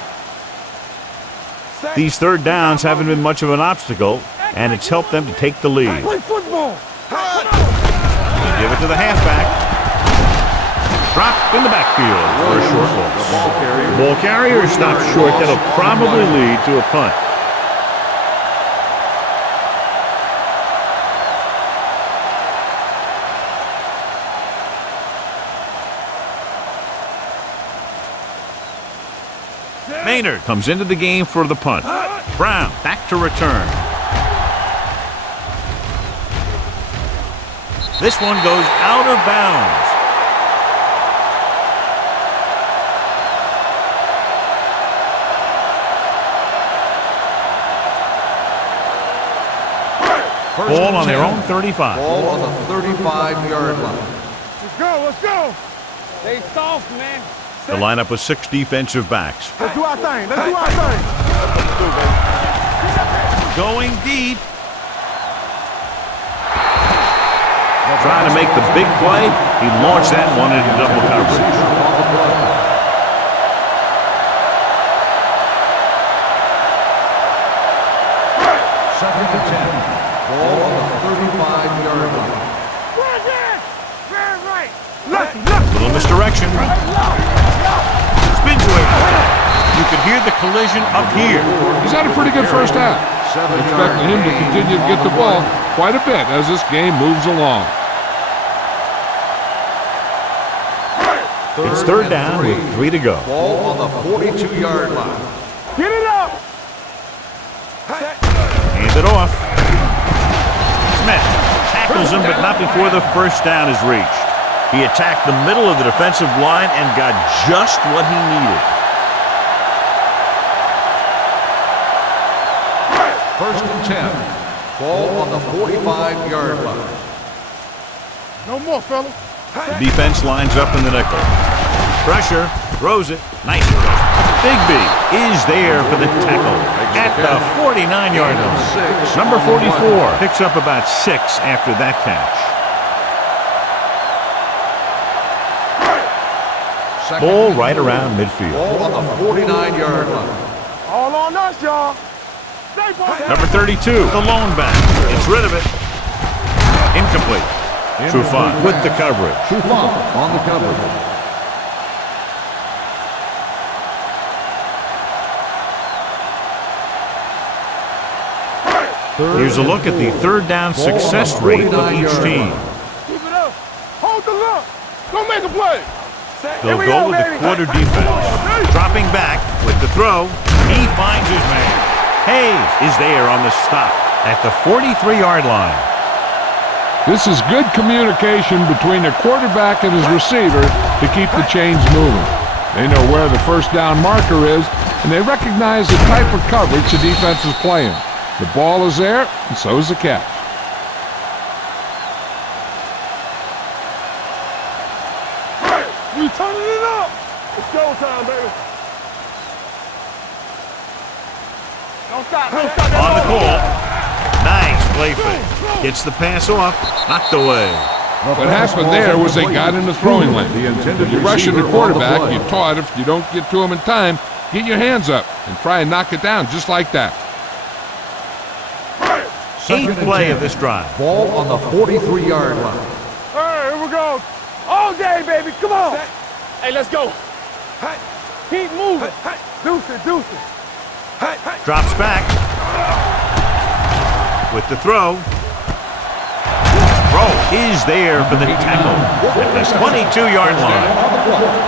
These third downs haven't been much of an obstacle and it's helped them to take the lead. Play football. They give it to the halfback. Dropped in the backfield for a short loss. Ball carrier stops short. That'll probably lead to a punt. Maynard comes into the game for the punt. Brown back to return. This one goes out of bounds. Ball on their own 35. Ball on the 35-yard line. Let's go, let's go. Stay soft, man. The lineup with 6 defensive backs. Let's do our thing, let's do our thing. Going deep. Trying to make the big play. He launched that one into double coverage. Second and 10. Ball on the 35-yard line. Little misdirection. Spins away from it. You could hear the collision up here. He's had a pretty good first half. Expecting him to continue to get the ball quite a bit as this game moves along. It's third down with 3 to go. Ball on the 42-yard line. Get it up. Hands it off. Smith tackles him, but not before the first down is reached. He attacked the middle of the defensive line and got just what he needed. First and 10. Ball on the 45-yard line. No more, fella. The defense lines up in the nickel. Pressure, throws it, nice throw. Bigby is there for the tackle at the 49-yard line. Number 44 picks up about 6 after that catch. Ball right around midfield. Ball on the 49-yard line. All on us, y'all. Number 32, the lone back. Gets rid of it. Incomplete. Trufant with the coverage. Trufant on the coverage. Here's a look at the third down success rate of each team. Keep it up. Hold the look. Don't make a play. They'll go with the quarter defense. Dropping back with the throw. He finds his man. Hayes is there on the stop at the 43-yard line. This is good communication between the quarterback and his receiver to keep the chains moving. They know where the first down marker is, and they recognize the type of coverage the defense is playing. The ball is there, and so is the catch. We turning it up. It's showtime, baby. Don't stop, don't stop. On the call. Nice play fake. Gets the pass off. Knocked away. What happened there was they got in the throwing lane. When you're rushing the quarterback, you're taught if you don't get to him in time, get your hands up and try and knock it down just like that. 8th play of this drive. Ball on the 43-yard line. Hey, here we go. All day, baby. Come on. Hey, let's go. Keep moving. Deuce it, deuce it. Drops back. With the throw. Throw is there for the tackle at the 22-yard line.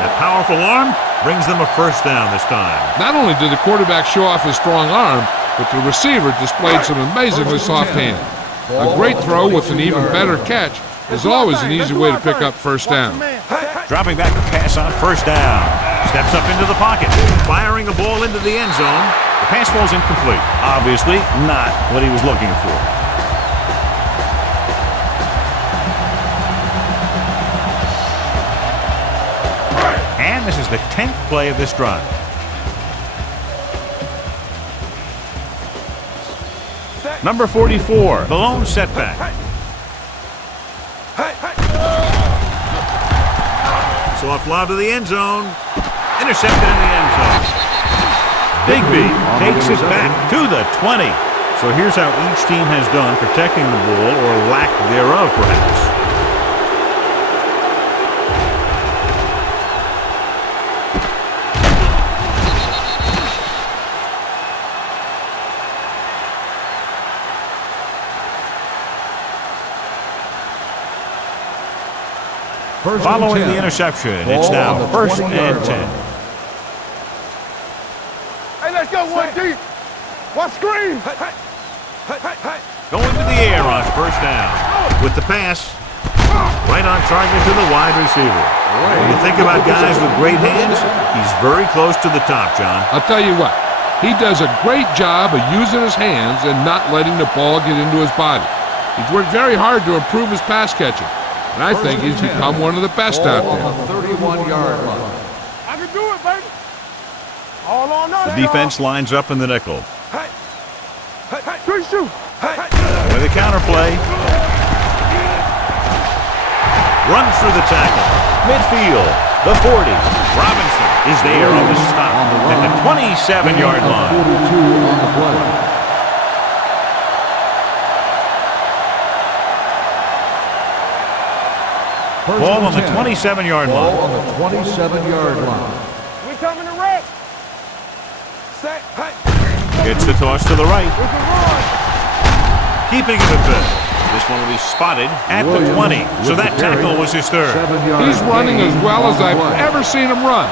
That powerful arm brings them a first down this time. Not only did the quarterback show off his strong arm, but the receiver displayed some amazingly soft hands. A great throw with an even better catch is always an easy way to pick up first down. Dropping back to pass on first down. Steps up into the pocket, firing the ball into the end zone. The pass ball's incomplete. Obviously not what he was looking for. And this is the 10th play of this drive. Number 44, the lone setback. Soft lob to the end zone. Intercepted in the end zone. Bigby takes it back to the 20. So here's how each team has done protecting the ball, or lack thereof, perhaps. Following the interception, it's now first and 10. Hey, let's go one deep. What screen? Going to the air on first down. With the pass, right on target to the wide receiver. When you think about guys with great hands, he's very close to the top, John. I'll tell you what, he does a great job of using his hands and not letting the ball get into his body. He's worked very hard to improve his pass catching, and I think he's become one of the best out there. On the 31-yard line. I can do it, baby. All on us. The defense lines up in the nickel. Good shoot. With a counterplay. Runs through the tackle. Midfield, the 40. Robinson is there on the stop at the 27-yard line. 42 on the play. Ball on the 27-yard line. Ball on the 27-yard line. We coming to wreck. Set. It's the toss to the right. We can run. Keeping it a bit. This one will be spotted at the 20. So that tackle was his third. He's running as well as I've ever seen him run.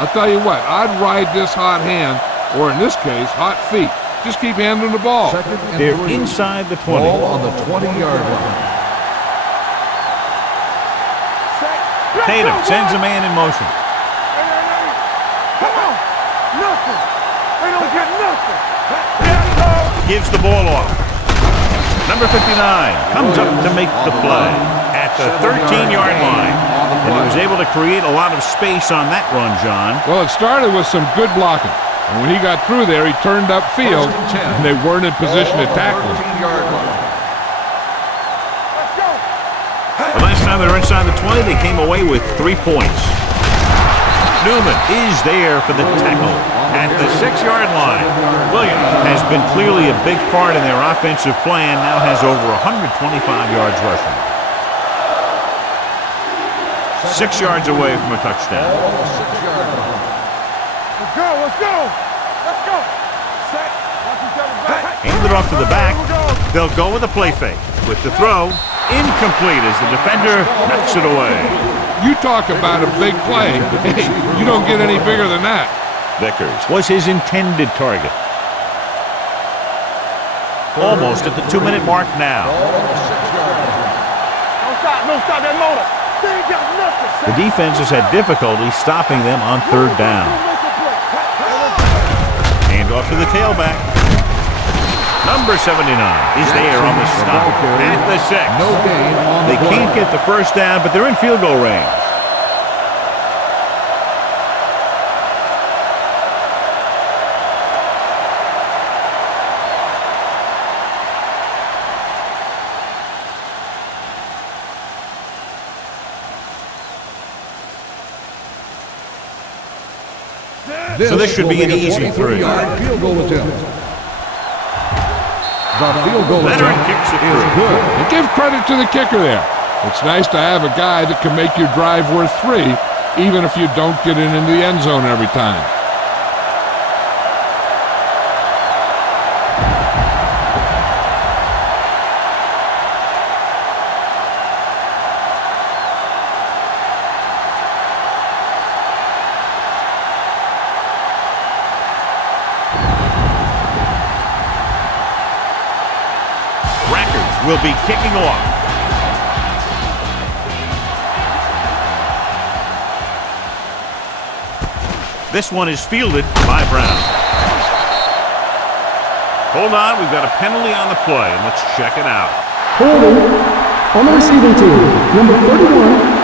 I'll tell you what, I'd ride this hot hand, or in this case, hot feet. Just keep handling the ball. They're inside the 20. Ball on the 20-yard line. Tatum sends a man in motion. Come on. Nothing. They don't get nothing. Gives the ball off. Number 59 comes up to make the play at the 13-yard line. And he was able to create a lot of space on that run, John. Well, it started with some good blocking. And when he got through there, he turned upfield, and they weren't in position to tackle him. The last time they were inside the 20, they came away with 3 points. Newman is there for the tackle at the 6-yard line. Williams has been clearly a big part in their offensive plan, now has over 125 yards rushing. 6 yards away from a touchdown. Let's go. Let's go. Let's go. Set. Watch each other back. Hand it off to the back. They'll go with a play fake. With the throw, incomplete as the defender knocks it away. You talk about a big play. Hey, you don't get any bigger than that. Vickers was his intended target. Almost at the 2-minute mark now. Don't stop that motor. They ain't got nothing. The defense has had difficulty stopping them on third down. Hand off to the tailback. Number 79 is there on the stop at the 6. No gain on the They can't get the first down, but they're in field goal range. So this should be an easy 3. Field goal attempt. The field goal Leonard attempt kicks it is through. good. And give credit to the kicker there. It's nice to have a guy that can make your drive worth 3, even if you don't get it into the end zone every time. Will be kicking off. This one is fielded by Brown. Hold on, we've got a penalty on the play, and let's check it out. Holding on the receiving team, number 31.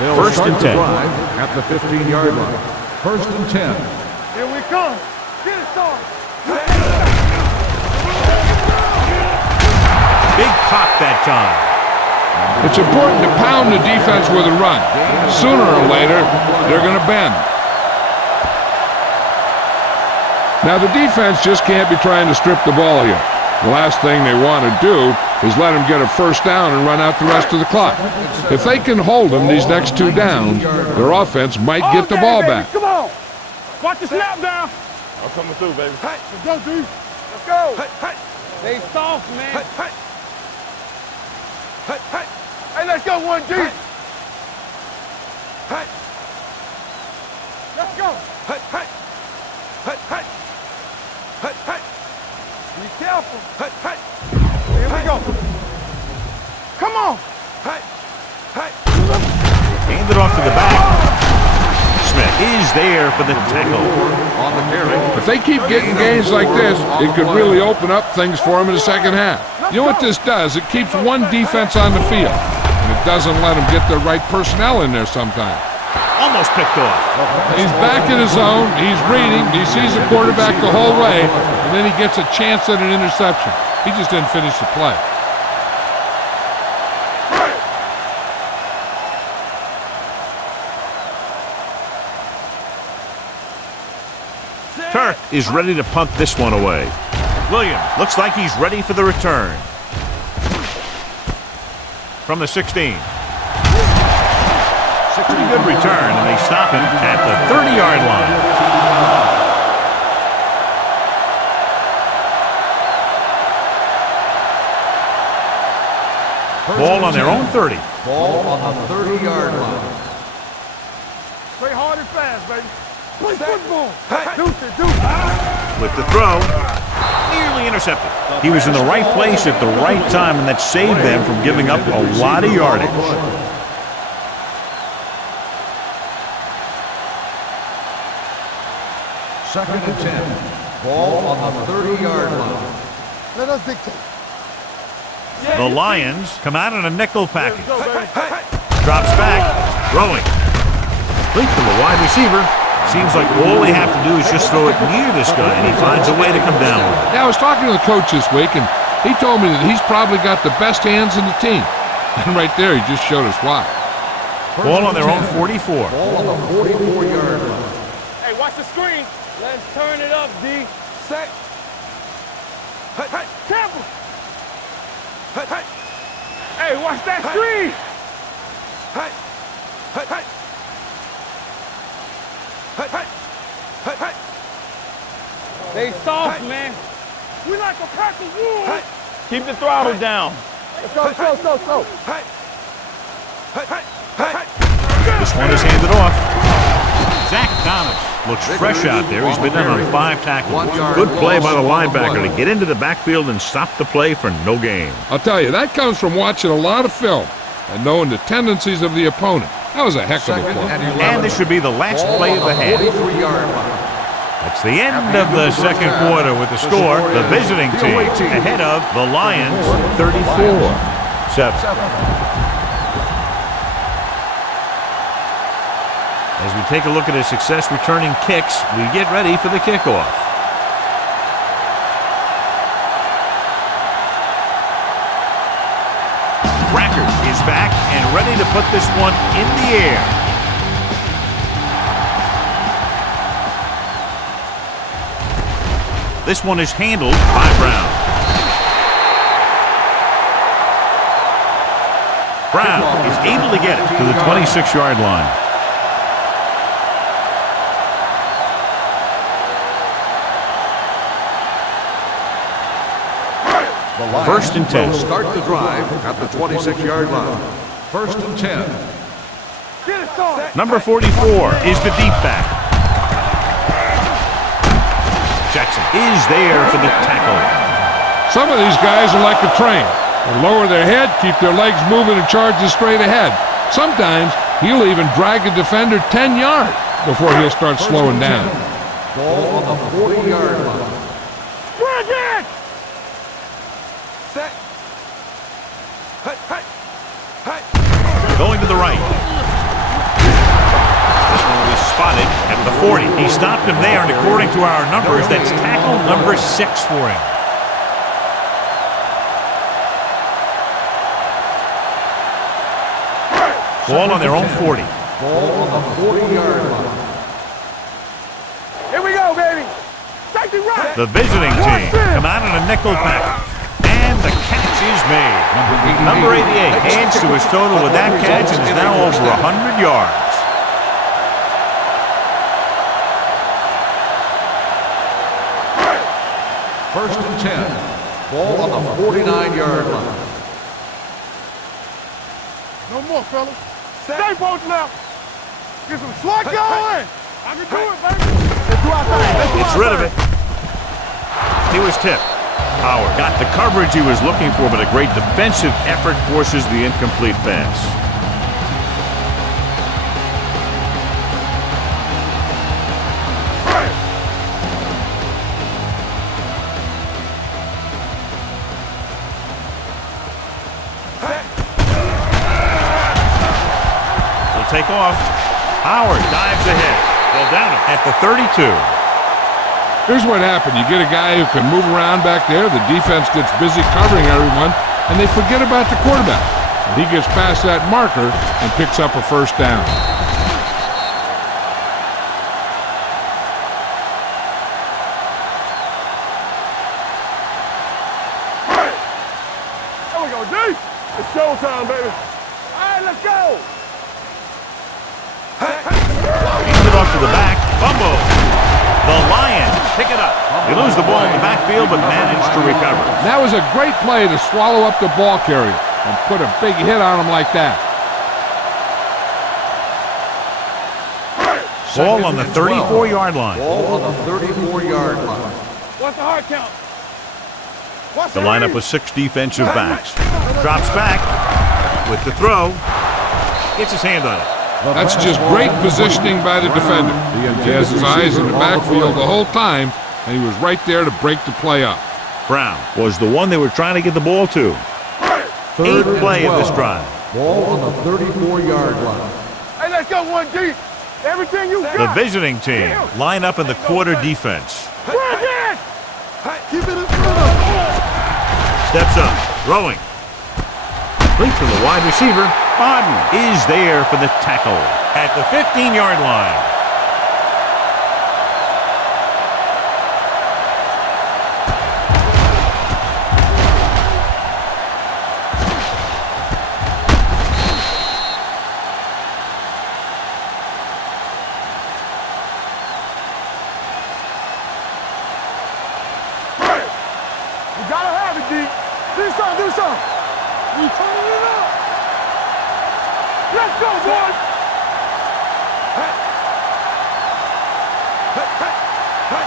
They'll First start and the 10. drive at the 15-yard line. First and 10. Here we come. Get it started. Big pop that time. It's important to pound the defense with a run. Sooner or later, they're going to bend. Now, the defense just can't be trying to strip the ball here. The last thing they want to do is let them get a first down and run out the rest of the clock. If they can hold them these next 2 downs, their offense might get the ball back. Come on. Watch the snap down. I'm coming through, baby. Hey, let's go, D. Let's go. Hey. They soft, man. Hey, let's go, 1G. Hey. Let's go. Hey. Be careful. Here we go. Come on. Hand it off to the back. Smith is there for the tackle. On the carry. If they keep getting gains like this, it could really open up things for them in the second half. You know what this does? It keeps one defense on the field, and it doesn't let them get the right personnel in there sometimes. Almost picked off. He's back in his zone. He's reading. He sees the quarterback the whole way, and then he gets a chance at an interception. He just didn't finish the play. Turk is ready to punt this one away. Williams looks like he's ready for the return. From the 16. Pretty good return, and they stop him at the 30-yard line. Ball on their own 30. Ball on the 30-yard line. Play hard and fast, baby. Play football. Deuce it. With the throw, nearly intercepted. He was in the right place at the right time, and that saved them from giving up a lot of yardage. Second and 10. Ball on the 30-yard line. Let us dictate. The Lions come out in a nickel package. Drops back, throwing. Complete to the wide receiver. Seems like all they have to do is just throw it near this guy, and he finds a way to come down with it. Yeah, I was talking to the coach this week, and he told me that he's probably got the best hands in the team. And right there, he just showed us why. Ball on their own 44. Ball on the 44-yard line. Hey, watch the screen. Let's turn it up, D. Set. Hey, careful. Hey, watch that screen. Hey. They soft, man. We like a pack of wood. Keep the throttle down. Let's go, slow. This one is handed off. Zach Thomas looks fresh out there. He's been down on 5 tackles. Good play by the linebacker to get into the backfield and stop the play for no gain. I'll tell you, that comes from watching a lot of film and knowing the tendencies of the opponent. That was a heck of a play. And this should be the last play of the half. 43-yard line. That's the end of the second quarter with the score. The visiting team ahead of the Lions 34-7. As we take a look at his success returning kicks, we get ready for the kickoff. Cracker is back and ready to put this one in the air. This one is handled by Brown. Brown is able to get it to the 26-yard line. First and 10. Start the drive at the 26-yard line. First and 10. Number 44 is the deep back. Jackson is there for the tackle. Some of these guys are like a train. They lower their head, keep their legs moving, and charge straight ahead. Sometimes he'll even drag a defender 10 yards before he'll start slowing down. Ball on the 40-yard line. Going to the right. This one will be spotted at the 40. He stopped him there, and according to our numbers, that's tackle number 6 for him. Ball on their own 40. Ball on the 40-yard line. Here we go, baby. Safety right. The visiting team come out in a nickel package. And the catch is made. Number 88 adds to his total with that catch and is now over 100 yards. First and 10. Ball on the 49-yard line. No more, fellas. Stay both now. Get some swat going. I can do it, baby. Let's do our thing. Gets rid of it. He was tipped. Howard got the coverage he was looking for, but a great defensive effort forces the incomplete pass. He'll take off. Howard dives ahead. They'll down him at the 32. Here's what happened. You get a guy who can move around back there. The defense gets busy covering everyone, and they forget about the quarterback. And he gets past that marker and picks up a first down. There we go, D. It's showtime, baby. All right, let's go. Hands it off to the back. Fumble. The Lions pick it up. They lose the ball in the backfield, but manage to recover. That was a great play to swallow up the ball carrier and put a big hit on him like that. Ball on the 34-yard line. Ball on the 34-yard line. What's the hard count? The lineup with 6 defensive backs. Drops back with the throw. Gets his hand on it. That's just great positioning by the defender. He has his eyes in the backfield the whole time, and he was right there to break the play up. Brown was the one they were trying to get the ball to. 8th play of this drive. Ball on the 34-yard line. Hey, let's go, 1D. Everything you got. The visiting team line up in the quarter defense. Bring it. Keep it in front of him. Steps up, throwing. Complete to the wide receiver. Madden is there for the tackle at the 15-yard line. You gotta have it, D. Do something, do something. You turning it up. Let's go, boys.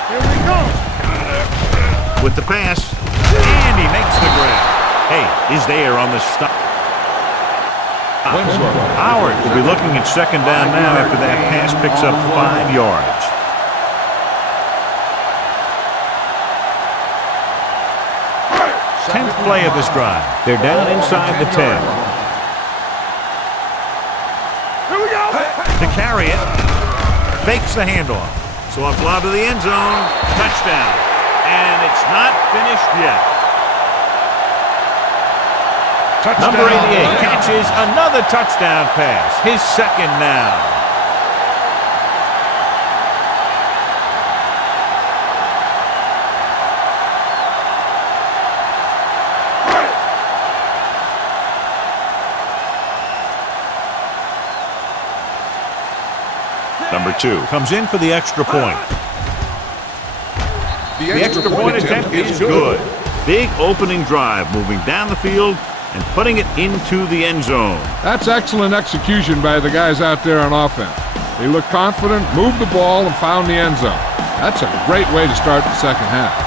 Here we go. With the pass, and he makes the grab. Hey, is there on the stop. Howard will be looking at second down now after that pass picks up 5 yards. Tenth play of this drive. They're down inside the 10. Here we go. To carry it, fakes the handoff. So a fly to the end zone, touchdown. And it's not finished yet. Touchdown. Number 88 catches another touchdown pass. His second now. Number 2 comes in for the extra point. The extra point attempt is good. Big opening drive, moving down the field and putting it into the end zone. That's excellent execution by the guys out there on offense. They looked confident, moved the ball, and found the end zone. That's a great way to start the second half.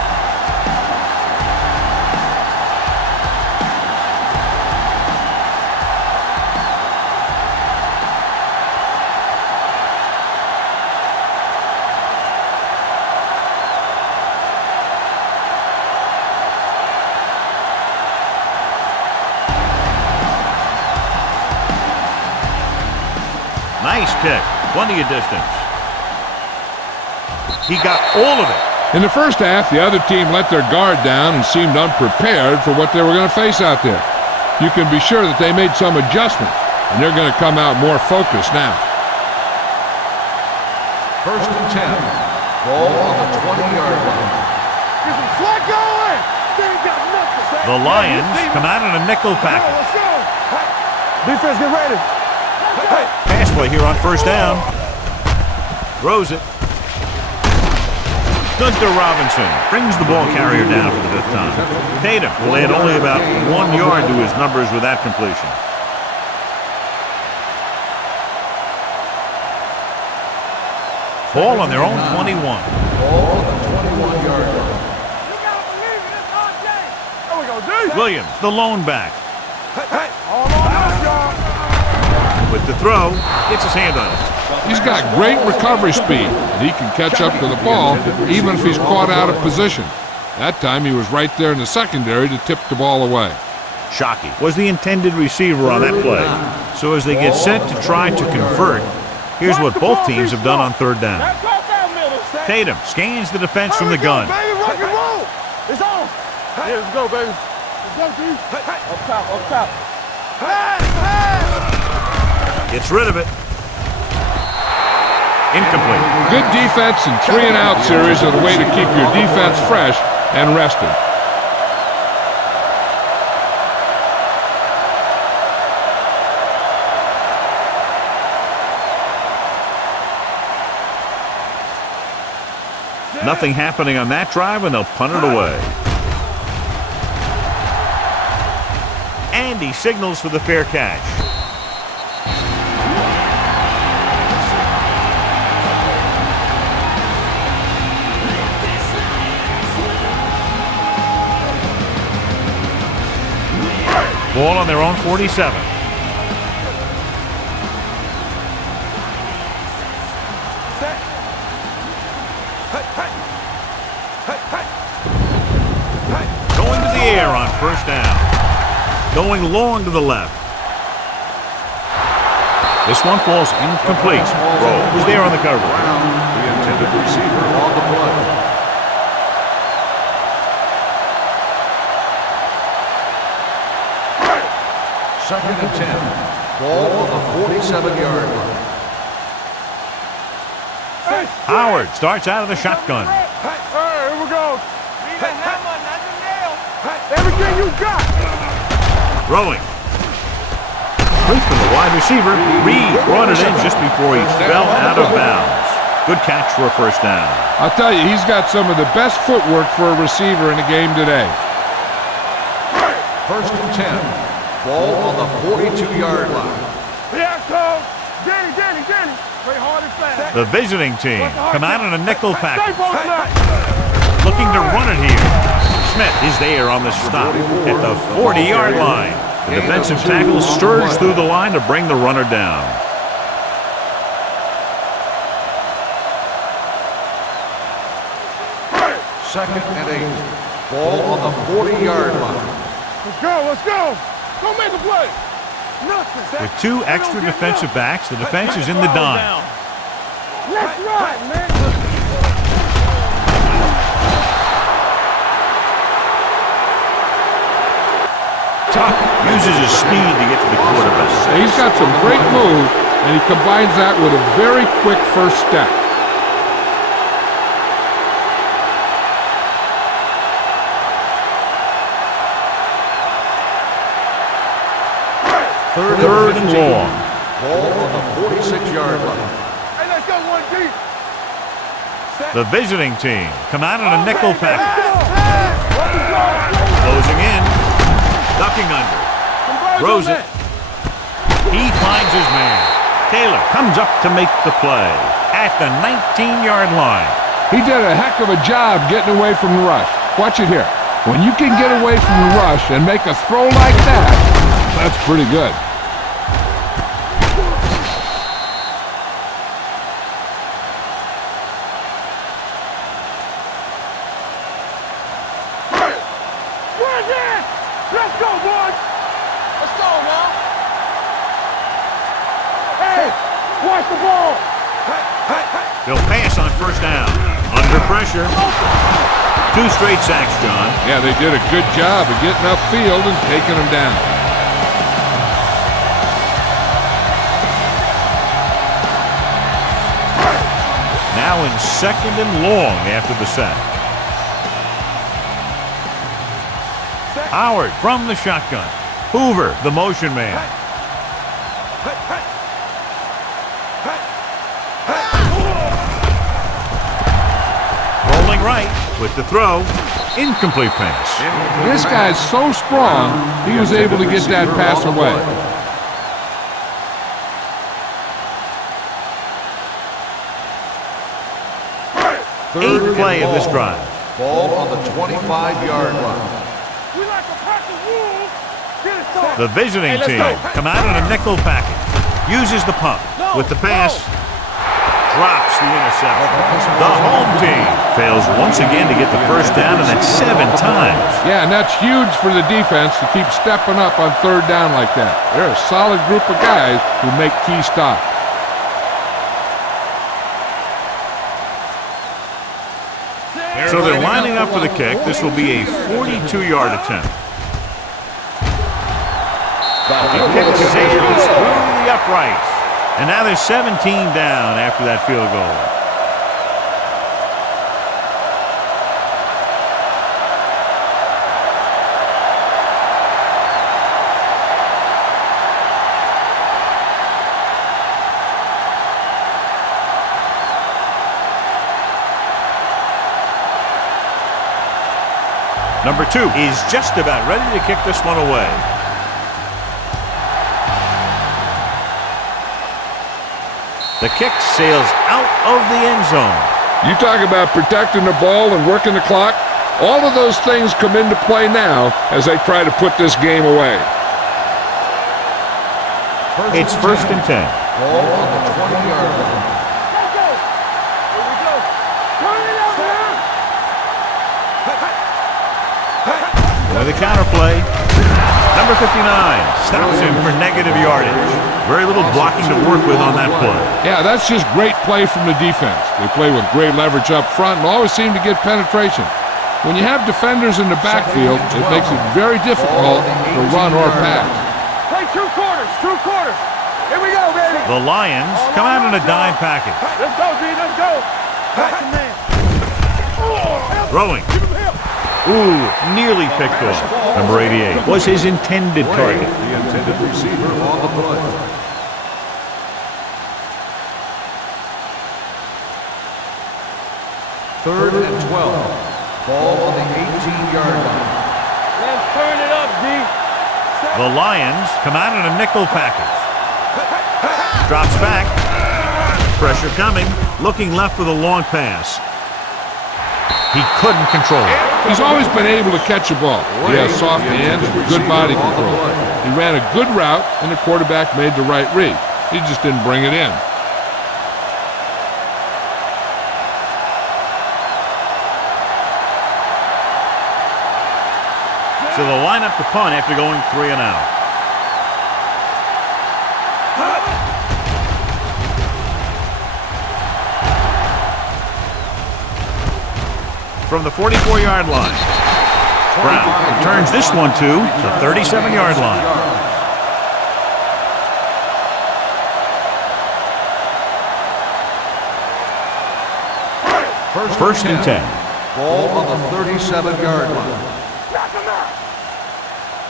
Nice kick, plenty of distance. He got all of it. In the first half, the other team let their guard down and seemed unprepared for what they were going to face out there. You can be sure that they made some adjustments. and they're going to come out more focused now. First and 10. Ball on the 20-yard line. Get some slack going. They ain't got nothing. The Lions come out in a nickel package. Let's go. Defense, get ready. Pass play here on first down. Throws it. Gunter Robinson brings the ball carrier down for the 5th time. Tatum will add only about 1 yard to his numbers with that completion. Ball on their own 21. Ball on the 21-yard line. You gotta believe it. It's our day. There we go, D. Williams, the lone back. All on us, y'all. With the throw, gets his hand on it. He's got great recovery speed, and he can catch up to the ball even if he's caught out of position. That time he was right there in the secondary to tip the ball away. Shockey was the intended receiver on that play. So as they get set to try to convert, here's what both teams have done on 3rd down. That's off that middle. Tatum scans the defense from the gun. Baby, rock and roll. It's on. Yeah, let's go, baby. Let's go, D. Up top, up top. Gets rid of it. Incomplete. Good defense and 3-and-out series are the way to keep your defense fresh and rested. Nothing happening on that drive, and they'll punt it away. And he signals for the fair catch. Ball on their own 47. Going to the air on first down. Going long to the left. This one falls incomplete. Rowe was there on the cover. Brown, the intended receiver on the play. Second and 10. Ball on the 47-yard line. Howard starts out of the shotgun. Hey, here we go. Need a hammer, not the nail. Everything you got. Throwing. Quick from the wide receiver. Reed brought it in just before he fell out of bounds. Good catch for a first down. I'll tell you, he's got some of the best footwork for a receiver in the game today. First and 10. Ball on the 42-yard line. Yeah, Cole. Danny. Play hard and fast. The visiting team come out in a nickel Stay package. for it now. Looking to run it here. Smith is there on the stop at the 40-yard line. The defensive tackle stirs through the line to bring the runner down. Second and 8. Ball on the 40-yard line. Let's go. Go make a play. Nothing. With 2 extra defensive backs, the defense is in the dime. Let's run, man. Tuck uses his speed to get to the quarterback. He's got some great moves, and he combines that with a very quick first step. Third and long. Ball on the 46-yard line. Hey, let's go, 1D. The visiting team come out in a nickel package. Closing in. Ducking under. Throws it. He finds his man. Taylor comes up to make the play at the 19-yard line. He did a heck of a job getting away from the rush. Watch it here. When you can get away from the rush and make a throw like that, that's pretty good. Let's go, boys. Let's go now. Hey, watch the ball. They'll pass on first down. Under pressure. 2 straight sacks, John. Yeah, they did a good job of getting upfield and taking them down. Now in 2nd and long after the sack. Howard from the shotgun. Hoover, the motion man. Rolling right with the throw. Incomplete pass. This guy's so strong, he was able to get that pass away. Eighth play of this drive. Ball on the 25-yard line. We like a pack of wolves. Get it started. The visiting Hey, let's team go. come out in a nickel package. Uses the pump. With the pass, drops the interception. The home team fails once again to get the first down, and that's 7 times. Yeah, and that's huge for the defense to keep stepping up on 3rd down like that. They're a solid group of guys who make key stops. So they're lining up for the kick. This will be a 42-yard attempt. The kick sails through the uprights. And now there's 17 down after that field goal. Number 2 is just about ready to kick this one away. The kick sails out of the end zone. You talk about protecting the ball and working the clock. All of those things come into play now as they try to put this game away. It's 1st and 10. Ball on the 20-yard line. Let's go. Here we go. Turn it up, man. With the counterplay. Number 59 stops him for negative yardage. Very little blocking to work with on that play. Yeah, that's just great play from the defense. They play with great leverage up front and always seem to get penetration. When you have defenders in the backfield, it makes it very difficult to run or pass. Play 2 quarters. 2 quarters. Here we go, baby. The Lions come out in a dime package. Let's go, D. Let's go. Back to man. Throwing. Give him help. Ooh, nearly picked off. Number 88 was his intended target. The intended receiver on the play. Third and 12. Ball on the 18-yard line. Let's turn it up, D. The Lions come out in a nickel package. Drops back. Pressure coming. Looking left with a long pass. He couldn't control it. He's always been able to catch a ball. He has soft hands and good body control. He ran a good route, and the quarterback made the right read. He just didn't bring it in. So they'll line up the punt after going 3 and out. From the 44-yard line, Brown turns this one to the 37-yard line. First and 10. Ball on the 37-yard line. Knock him out.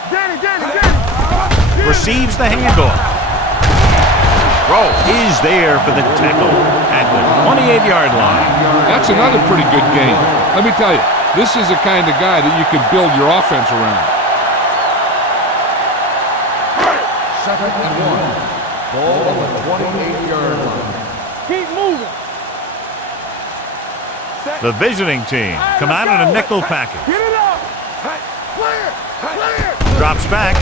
Danny. Receives the handoff. Throw is there for the tackle at the 28-yard line. That's another pretty good game. Let me tell you, this is the kind of guy that you can build your offense around. 2nd and 1. Ball on the 28-yard line. Keep moving. The visiting team come out in a nickel package. Get it up. Clear. Drops back.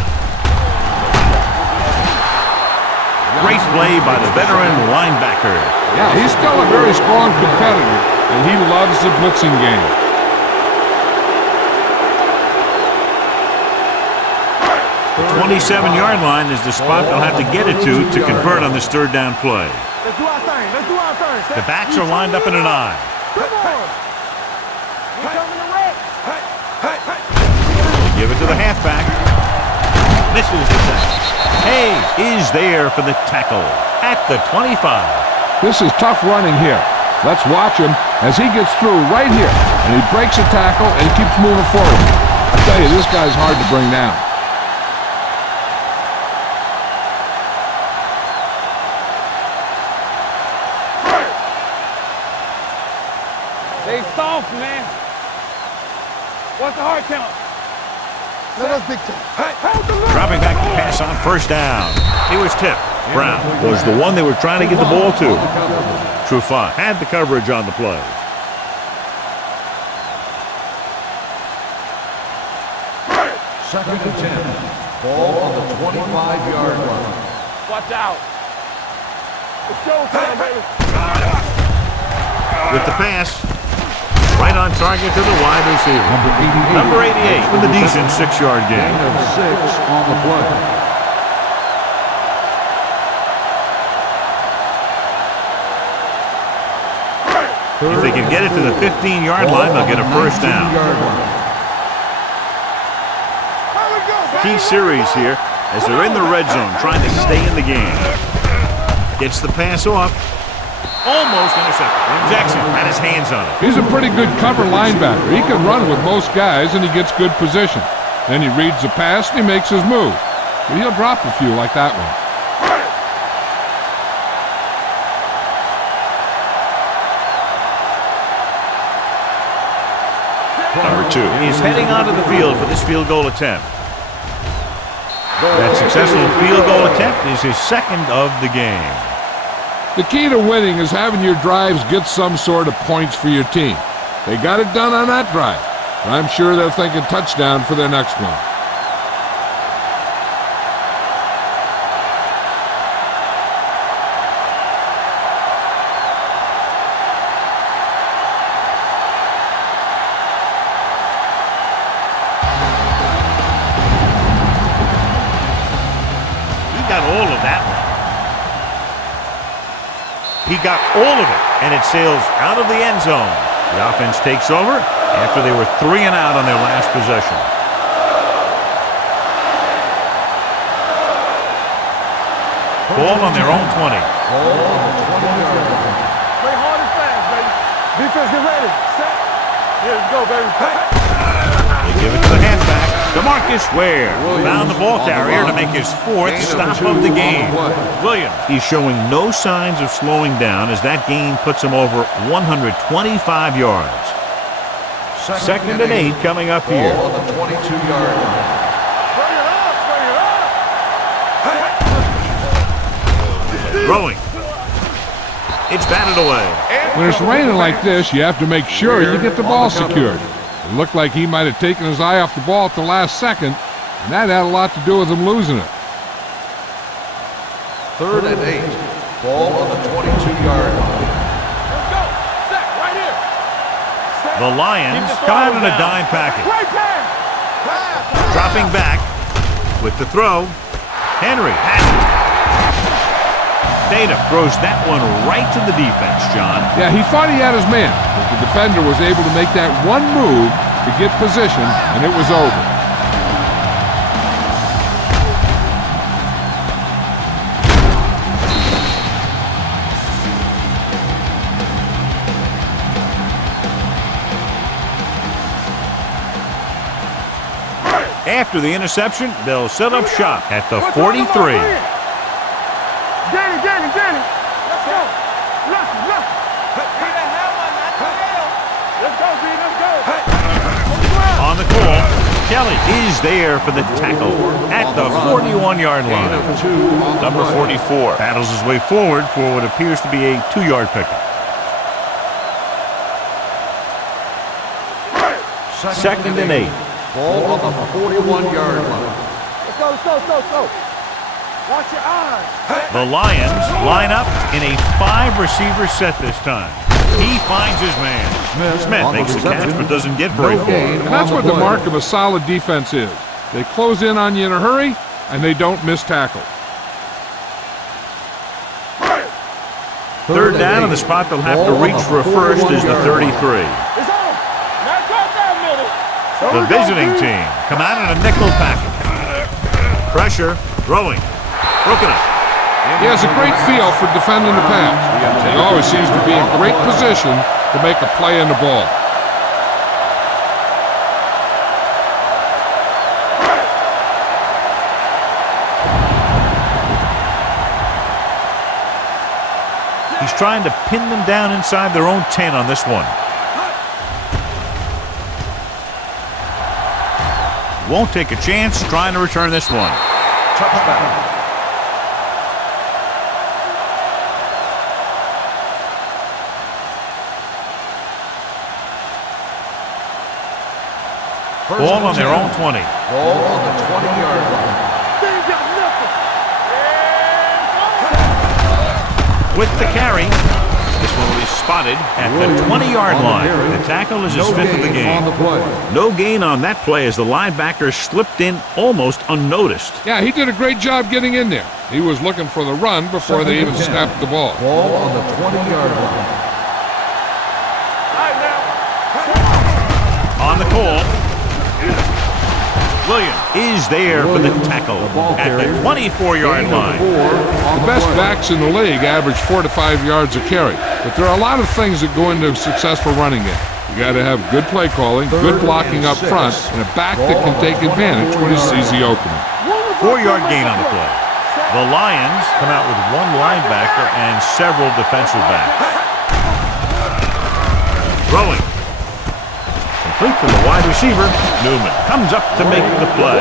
Great play by the veteran linebacker. Yeah, he's still a very strong competitor, and he loves the blitzing game. The 27-yard line is the spot they'll have to get it to convert on this 3rd down play. Let's do our thing. The backs are lined up in an I. Come on. We're coming to wreck. Give it to the halfback. Misses the tackle. Hayes is there for the tackle at the 25. This is tough running here. Let's watch him as he gets through right here. And he breaks a tackle and keeps moving forward. I tell you, this guy's hard to bring down. They soft, man. What's the hard count? Let us dictate. Dropping back to pass on first down. He was tipped. Brown was the one they were trying to get the ball to. Trufant had the coverage on the play. Second and 10. Ball on the 25-yard line. Watch out. It's showtime, baby. With the pass, right on target to the wide receiver. Number 88 with a decent 6-yard gain. Gain of 6 on the play. If they can get it to the 15-yard line, they'll get a first down. Key series here as they're in the red zone trying to stay in the game. Gets the pass off. Almost intercepted. Jackson had his hands on it. He's a pretty good cover linebacker. He can run with most guys, and he gets good position. Then he reads the pass, and he makes his move. But he'll drop a few like that one. Number 2 is heading onto the field for this field goal attempt. That successful field goal attempt is his second of the game. The key to winning is having your drives get some sort of points for your team. They got it done on that drive, and I'm sure they're thinking touchdown for their next one. He got all of it, and it sails out of the end zone. The offense takes over after they were 3 and out on their last possession. Ball on their own 20. Play hard and fast, baby. Defense, get ready. Set. Here we go, baby. They give it to the halfback. DeMarcus Ware found the ball carrier to make his 4th stop of the game. Williams, he's showing no signs of slowing down as that gain puts him over 125 yards. Second and 8 coming up here. Ball on the 22-yard line. Bring it up, bring it up. Throwing. It's batted away. When it's raining like this, you have to make sure you get the ball secured. It looked like he might have taken his eye off the ball at the last second, and that had a lot to do with him losing it. Third and 8. Ball on the 22-yard line. Let's go. Set right here. Set. The Lions come out in a dime package. Right there. Dropping back with the throw. Henry has it. Data throws that one right to the defense, John. Yeah, he thought he had his man, but the defender was able to make that one move to get position, and it was over. After the interception, they'll set up shop at the 43. Get it. Let's go. Look. Let's go, B. Let's go. On the call, Kelly is there for the tackle at the 41-yard line. Number 44 battles his way forward for what appears to be a 2-yard pickup. Second and 8. Ball on the 41-yard line. Let's go. Watch your eyes. The Lions line up in a 5-receiver set this time. He finds his man. Smith makes the catch but doesn't get very far. And that's what the mark of a solid defense is. They close in on you in a hurry, and they don't miss tackle. Third down in the spot they'll have to reach for a first is the 33. It's on. Not cross that middle. The visiting team come out in a nickel package. Pressure, throwing, broken up. He has a great feel for defending the pass. He always seems to be in great position to make a play on the ball. He's trying to pin them down inside their own 10 on this one. Won't take a chance trying to return this one. Touchdown. Ball on their own 20. Ball on the 20-yard line. With the carry, this one will be spotted at the 20-yard line. The tackle is his fifth of the game. No gain on that play as the linebacker slipped in almost unnoticed. Yeah, he did a great job getting in there. He was looking for the run before they even snapped the ball. Ball on the 20-yard line. On the call, Williams is there for the tackle at the 24-yard line. The best backs in the league average 4 to 5 yards a carry, but there are a lot of things that go into a successful running game. You got to have good play calling, good blocking up front, and a back that can take advantage when he sees the opening. 4-yard gain on the play. The Lions come out with one linebacker and several defensive backs. Throwing. Complete to the wide receiver. Newman comes up to make the play.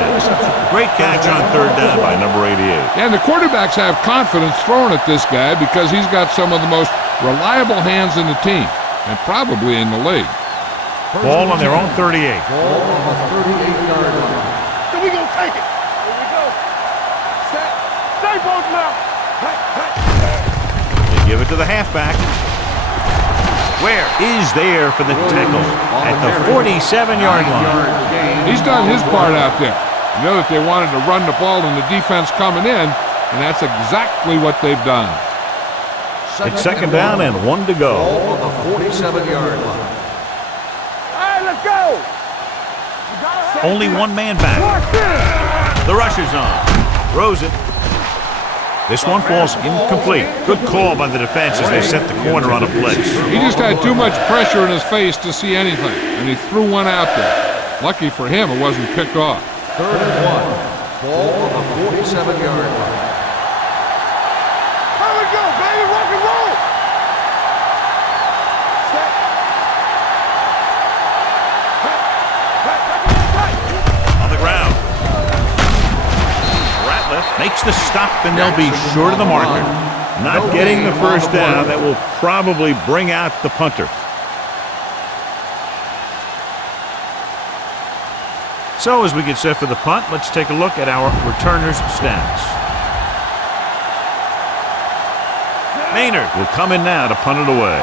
Great catch on third down by number 88. And the quarterbacks have confidence throwing at this guy because he's got some of the most reliable hands in the team, and probably in the league. Ball on their own 38. Ball on the 38-yard line. So we gonna take it. Here we go. Set. Stay both now. They give it to the halfback. Where is there for the tackle at the 47-yard line. He's done his part out there. You know that they wanted to run the ball and the defense coming in, and that's exactly what they've done. It's second down and 1 to go. Ball on the 47-yard line. All right, let's go. Only one man back. The rush is on. Throws it. This one falls incomplete. Good call by the defense as they set the corner on a blitz. He just had too much pressure in his face to see anything, and he threw one out there. Lucky for him, it wasn't picked off. 3rd and 1. Ball on the 47-yard line. Here we go, baby. Rock and roll. On the ground. Ratliff makes the stop, and they'll be short of the marker. Not getting the first down. That will probably bring out the punter. So as we get set for the punt, let's take a look at our returners' stats. Maynard will come in now to punt it away.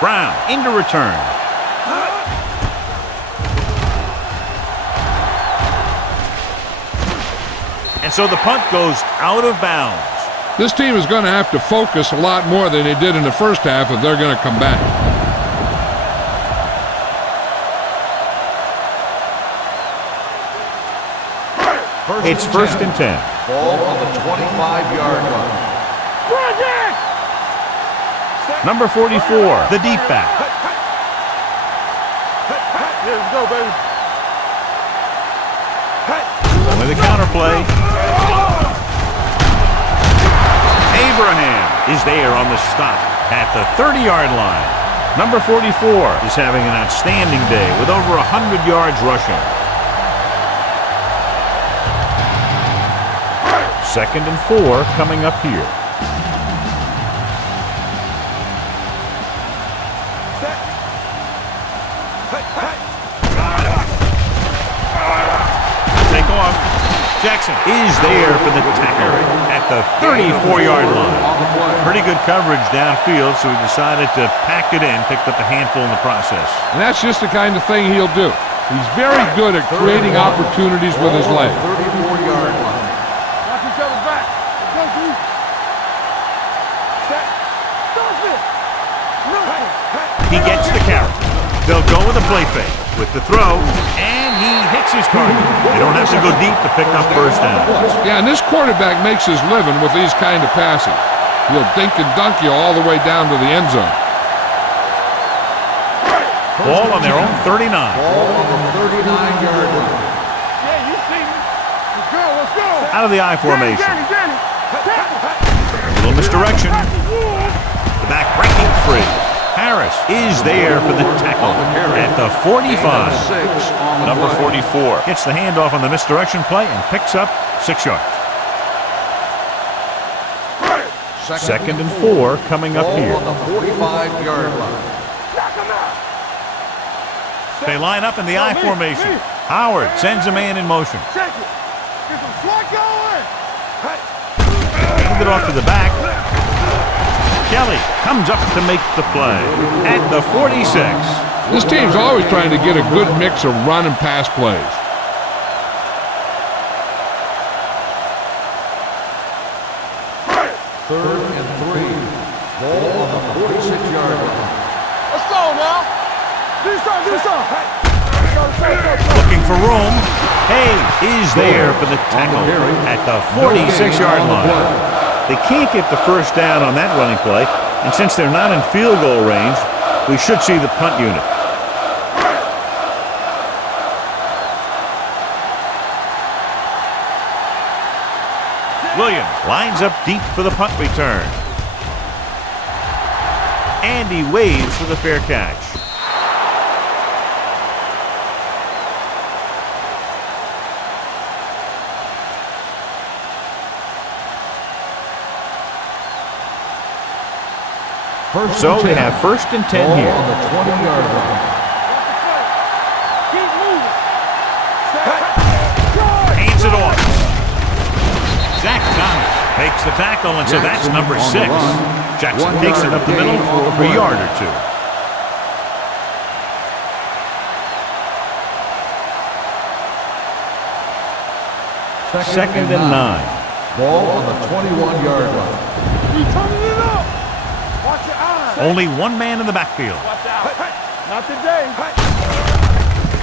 Brown into return. And so the punt goes out of bounds. This team is going to have to focus a lot more than they did in the first half if they're going to come back. It's first and 10. Ball on the 25-yard line. Number 44, the deep back. Here we go, baby. With a counter play. Abraham is there on the stop at the 30-yard line. Number 44 is having an outstanding day with over 100 yards rushing. Second and 4 coming up here. Take off. Jackson is there for the tackle at the 34-yard line. Pretty good coverage downfield, so he decided to pack it in, picked up a handful in the process. And that's just the kind of thing he'll do. He's very good at creating opportunities with his legs. 34-yard line. Knock each other back. Go, D. Set. Stop it. He gets the carry. They'll go with a play fake. with the throw, and he hits his target. They don't have to go deep to pick up first down. Yeah, and this quarterback makes his living with these kind of passes. He'll dink and dunk you all the way down to the end zone. Ball on their own 39. Ball on the 39-yard line. Yeah, you see me. Let's go, let's go. Out of the I formation. Danny. Little misdirection. The back breaking free. Harris is there for the tackle at the 45. Number 44 gets the handoff on the misdirection play and picks up 6 yards. Second and 4 coming up here. On the 45-yard line. They line up in the I formation. Howard sends a man in motion. Check it. Get some slot going. Hand it off to the back. Kelly comes up to make the play at the 46. This team's always trying to get a good mix of run and pass plays. Third and 3. Ball on the 46-yard line. Let's go now. Do something. Looking for room. Hayes is there for the tackle at the 46-yard line. They can't get the first down on that running play, and since they're not in field goal range, we should see the punt unit. Williams lines up deep for the punt return. And he waves for the fair catch. So they have first and 10 here. On the 20-yard line. Keep moving. Hands it off. Zach Thomas makes the tackle, and so that's number 6. Jackson takes it up the middle for a yard or two. Second and 9. Ball on the 21-yard line. We turning it up. Watch your eyes. Only one man in the backfield. Watch out. Not today.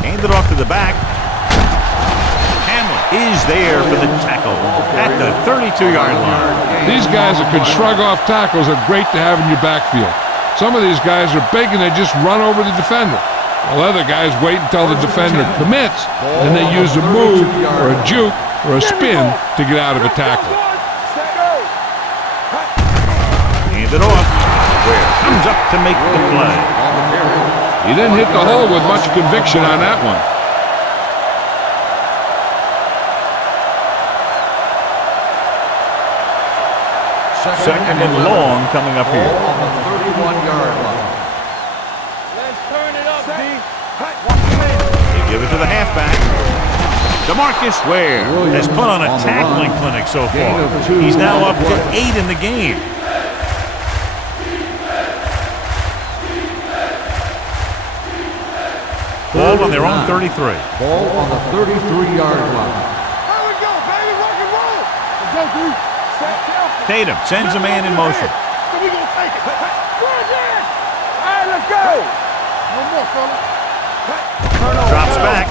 Hand it off to the back. Hamlin is there for the tackle at the 32-yard line. These guys that can shrug off tackles are great to have in your backfield. Some of these guys are big and they just run over the defender. While other guys wait until the defender commits, and they use a move or a juke or a spin to get out of a tackle. Hand it off. Ware comes up to make the play. He didn't hit the hole with much conviction on that one. Second and long coming up here. On the 31-yard line. Let's turn it up, D. They give it to the halfback. DeMarcus Ware has put on a tackling clinic so far. He's now up to 8 in the game. Ball on their own 33. Ball on the 33-yard line. There we go, baby. Rock and roll. Let's go, D. Step careful. Tatum sends a man in motion. So we gonna take it. All right, let's go. One more, fella. Drops back.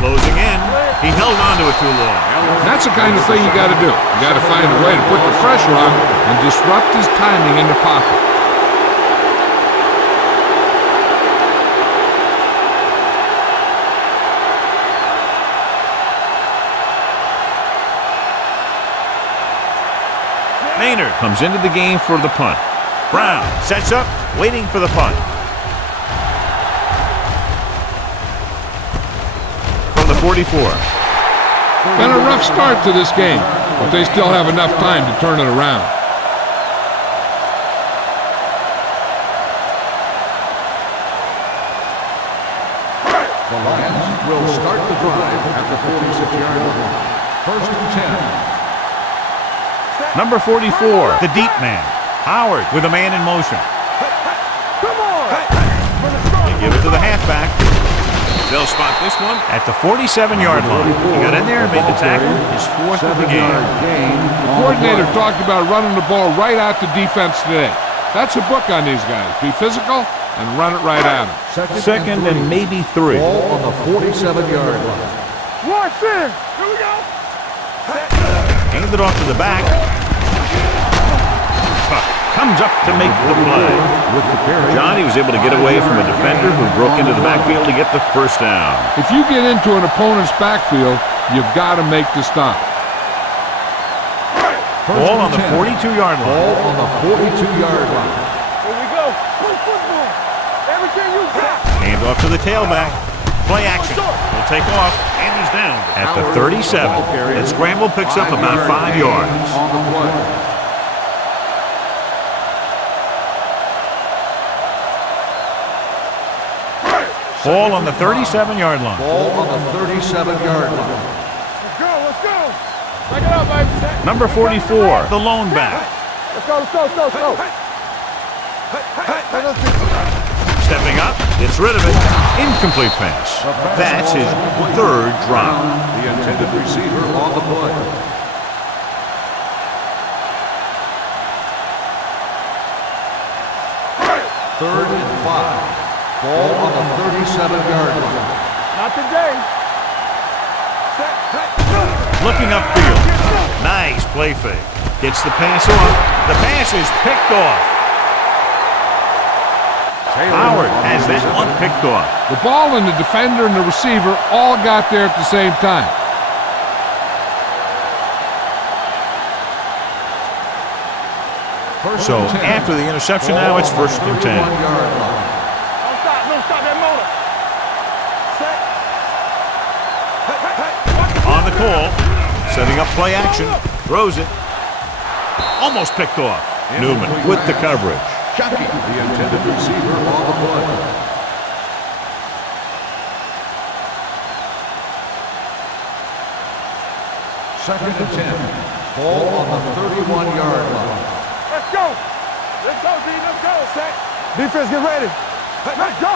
Closing in. He held on to it too long. That's the kind of thing you got to do. You got to find a way to put the pressure on and disrupt his timing in the pocket. Maynard comes into the game for the punt. Brown sets up, waiting for the punt. From the 44. Been a rough start to this game, but they still have enough time to turn it around. The Lions will start the drive at the 46-yard line. First and 10. Number 44, the deep man. Howard with a man in motion. Come on. They give it to the halfback. They'll spot this one at the 47-yard line. He got in there and made the tackle, his 4th of the game. The coordinator talked about running the ball right out to defense today. That's a book on these guys. Be physical and run it right at him. Second and maybe 3. Ball on the 47-yard line. Watch this. Here we go. Hand it off to the back. Tuck comes up to make the play. With the carry. Johnny was able to get away from a defender who broke into the backfield to get the first down. If you get into an opponent's backfield, you've got to make the stop. Ball on the 42-yard line. Ball on the 42-yard line. Here we go. Play football. Everything you got. Hand off to the tailback. Play action. He'll take off, and he's down at the 37. That scramble picks up about 5 yards. On the play. Ball on the 37-yard line. Ball on the 37-yard line. Let's go. Let's go. Back it up, baby. Number 44, the lone back. Let's go. Let's go. Let's go. Let's go. Stepping up, gets rid of it. Incomplete pass. That's his 3rd drop. The intended receiver on the play. Third and 5. Ball on the 37-yard line. Not today. Looking upfield. Nice play fake. Gets the pass off. The pass is picked off. Howard has that one picked off. The ball and the defender and the receiver all got there at the same time. So after the interception now, it's 1st and 10. Don't stop that motor. On the call, setting up play action, throws it. Almost picked off. Newman with the coverage. Chucky, the intended receiver on the play. Second and 10. Ball on the 31-yard line. Let's go. Let's go, D. Let's go. Set. Defense, get ready. Let's go.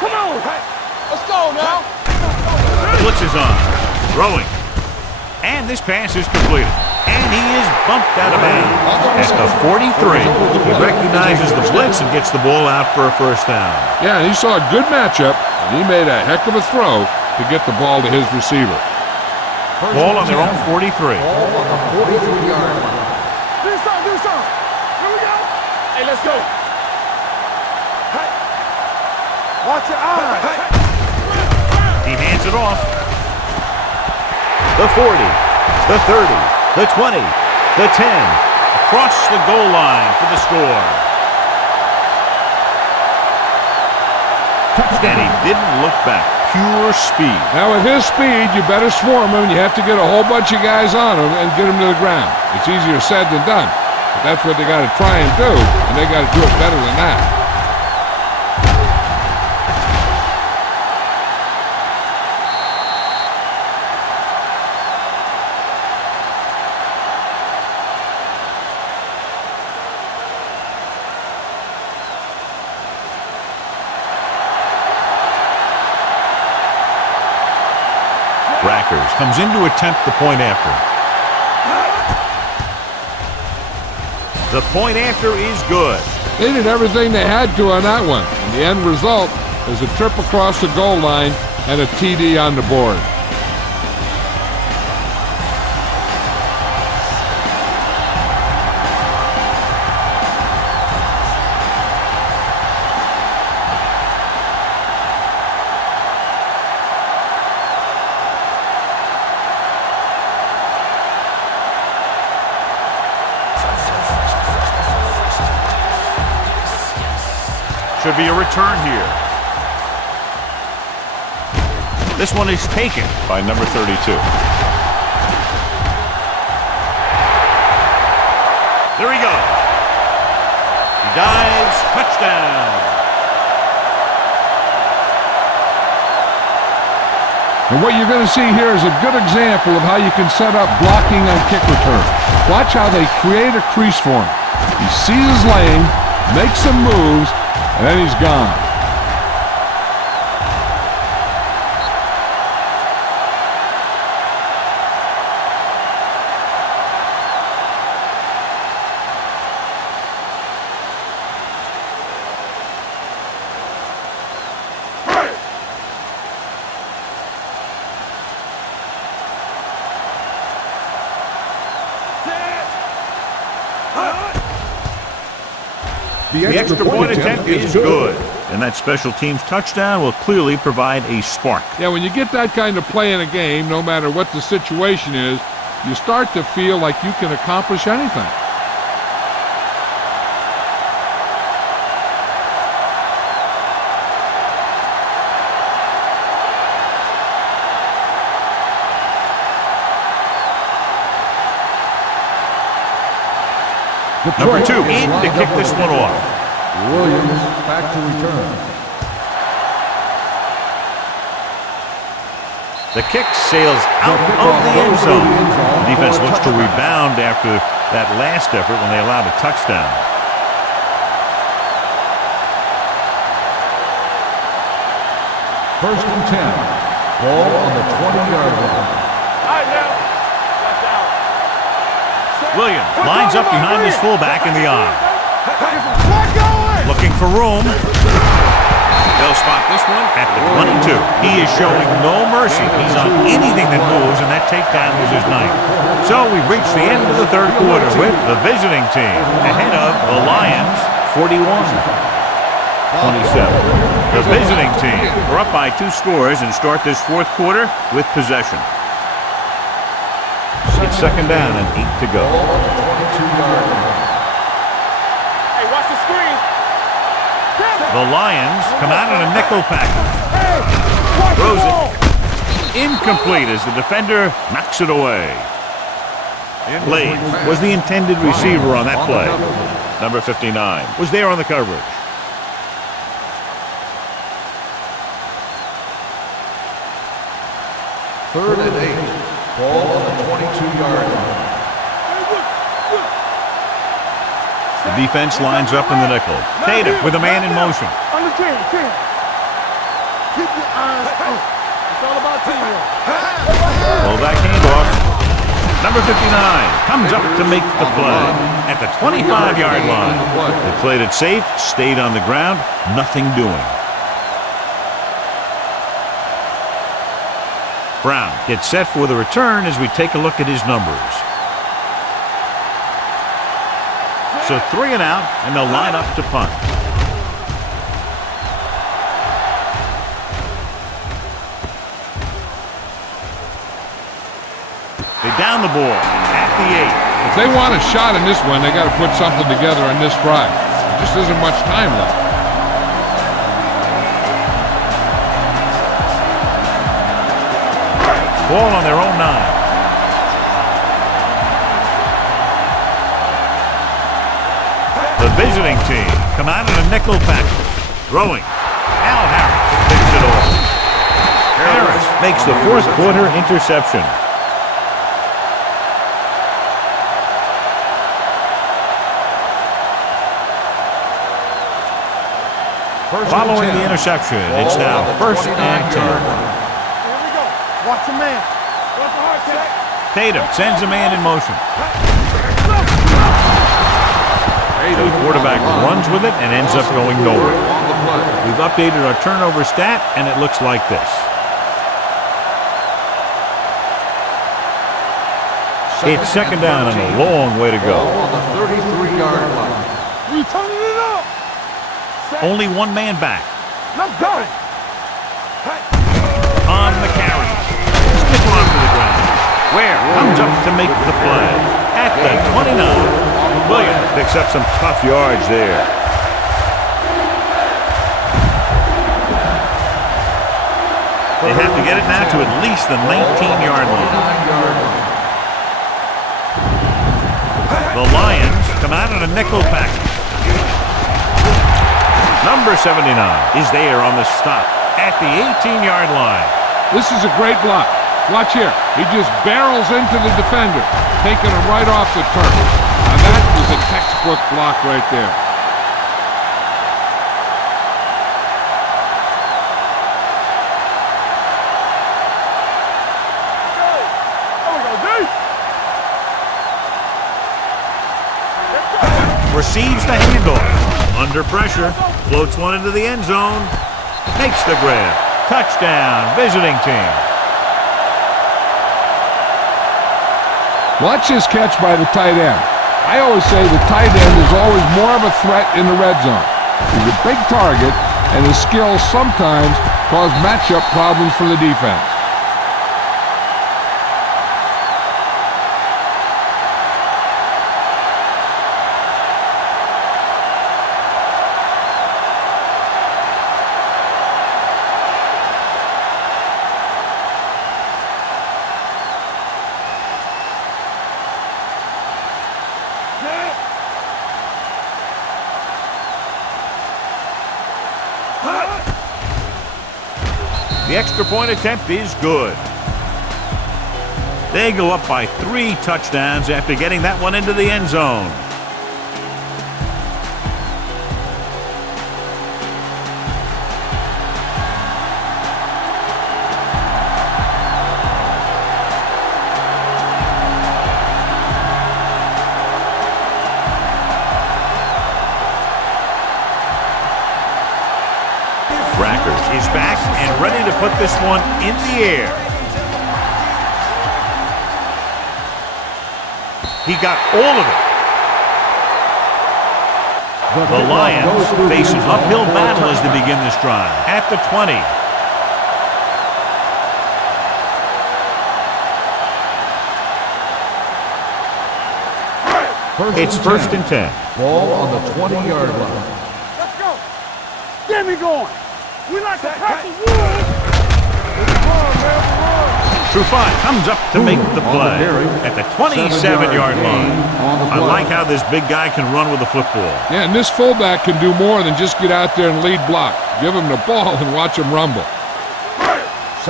Come on. Let's go now. Blitz is on. Throwing. And this pass is completed. And he is bumped out of bounds. At the 43, he recognizes the blitz and gets the ball out for a first down. Yeah, and he saw a good matchup, and he made a heck of a throw to get the ball to his receiver. Ball on their own 43. Ball on the 43-yard line. Do something. Do something. Here we go. Hey, let's go. Hey. Watch your eyes. Hey. He hands it off. The 40, the 30, the 20, the 10. Across the goal line for the score. And he didn't look back. Pure speed. Now with his speed, you better swarm him. You have to get a whole bunch of guys on him and get him to the ground. It's easier said than done. But that's what they got to try and do, and they got to do it better than that. Rackers comes in to attempt the point after. The point after is good. They did everything they had to on that one. And the end result is a trip across the goal line and a TD on the board. Should be a return here. This one is taken by number 32. There he goes. He dives, touchdown. And what you're going to see here is a good example of how you can set up blocking on kick return. Watch how they create a crease for him. He sees his lane, makes some moves, and then he's gone. The extra point attempt is good. And that special teams touchdown will clearly provide a spark. Yeah, when you get that kind of play in a game, no matter what the situation is, you start to feel like you can accomplish anything. Number 2 in to kick this one off. Williams back to return. The kick sails out of the end zone. The defense looks to rebound after that last effort when they allowed a touchdown. First and 10. Ball on the 20-yard line. All right, now. Watch out. Williams lines up behind his fullback in the eye. Looking for room. They'll spot this one at the 22. He is showing no mercy. He's on anything that moves, and that takedown was his ninth. So we've reached the end of the third quarter with the visiting team ahead of the Lions 41-27. The visiting team are up by 2 scores and start this fourth quarter with possession. It's second down and 8 to go. Hey, watch the screen. The Lions come out in a nickel package. Throws it. Incomplete as the defender knocks it away. Blade was the intended receiver on that play. Number 59 was there on the coverage. Third and 8. Ball on the 22-yard line. The defense lines up in the nickel. Tatum with a man in motion. On the team. Keep your eyes open. It's all about teamwork. Pull back handoff. Number 59 comes up to make the play at the 25-yard line. They played it safe, stayed on the ground, nothing doing. Brown gets set for the return as we take a look at his numbers. So 3 and out, and they'll line up to punt. They down the ball at the 8. If they want a shot in this one, they got to put something together on this drive. There just isn't much time left. Ball on their own 9. The visiting team come out in a nickel package. Throwing. Al Harris picks it off. Harris makes the fourth quarter interception. Following the interception, it's now first and 10. Here we go. Watch a man. Watch the hard check. Tatum sends a man in motion. The quarterback runs with it and ends up going nowhere. We've updated our turnover stat, and it looks like this. It's second down and a long way to go. On the 33-yard line. We turning it up. Only one man back. Let's go. On the carry. Stick on to the ground. Ware comes up to make the play. At the 29. Williams picks up some tough yards there. They have to get it now to at least the 19-yard line. The Lions come out in a nickel package. Number 79 is there on the stop at the 18-yard line. This is a great block. Watch here. He just barrels into the defender, taking him right off the turf. Now that was a textbook block right there. Receives the handoff. Under pressure. Floats one into the end zone. Makes the grab. Touchdown, visiting team. Watch this catch by the tight end. I always say the tight end is always more of a threat in the red zone. He's a big target, and his skills sometimes cause matchup problems for the defense. The extra point attempt is good. They go up by 3 touchdowns after getting that one into the end zone. Is back and ready to put this one in the air. He got all of it. The Lions face an uphill battle as they begin this drive. At the 20. It's first and 10. Ball on the 20-yard line. Let's go. Get me going. We like to crack the wood. Trufant comes up to make the play at the 27-yard line. I like how this big guy can run with the football. Yeah, and this fullback can do more than just get out there and lead block. Give him the ball and watch him rumble.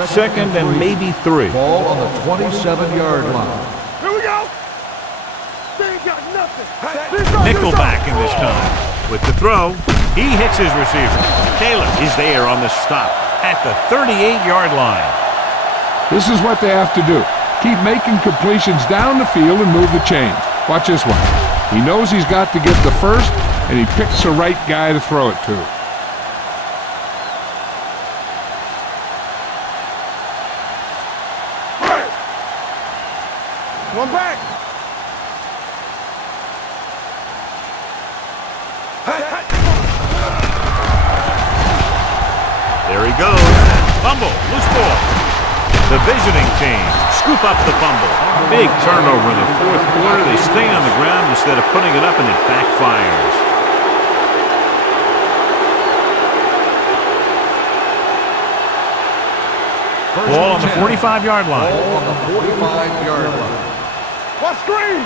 Second and maybe 3. Ball on the 27-yard line. Here we go. They ain't got nothing. Nickelback in this time. With the throw, he hits his receiver. Taylor is there on the stop at the 38-yard line. This is what they have to do. Keep making completions down the field and move the chains. Watch this one. He knows he's got to get the first, and he picks the right guy to throw it to. One back. There he goes. Fumble. Loose ball. The visiting team scoop up the fumble. Big turnover in the fourth quarter. They stay on the ground instead of putting it up, and it backfires. Ball on the 45-yard line. Ball on the 45-yard line. What screen?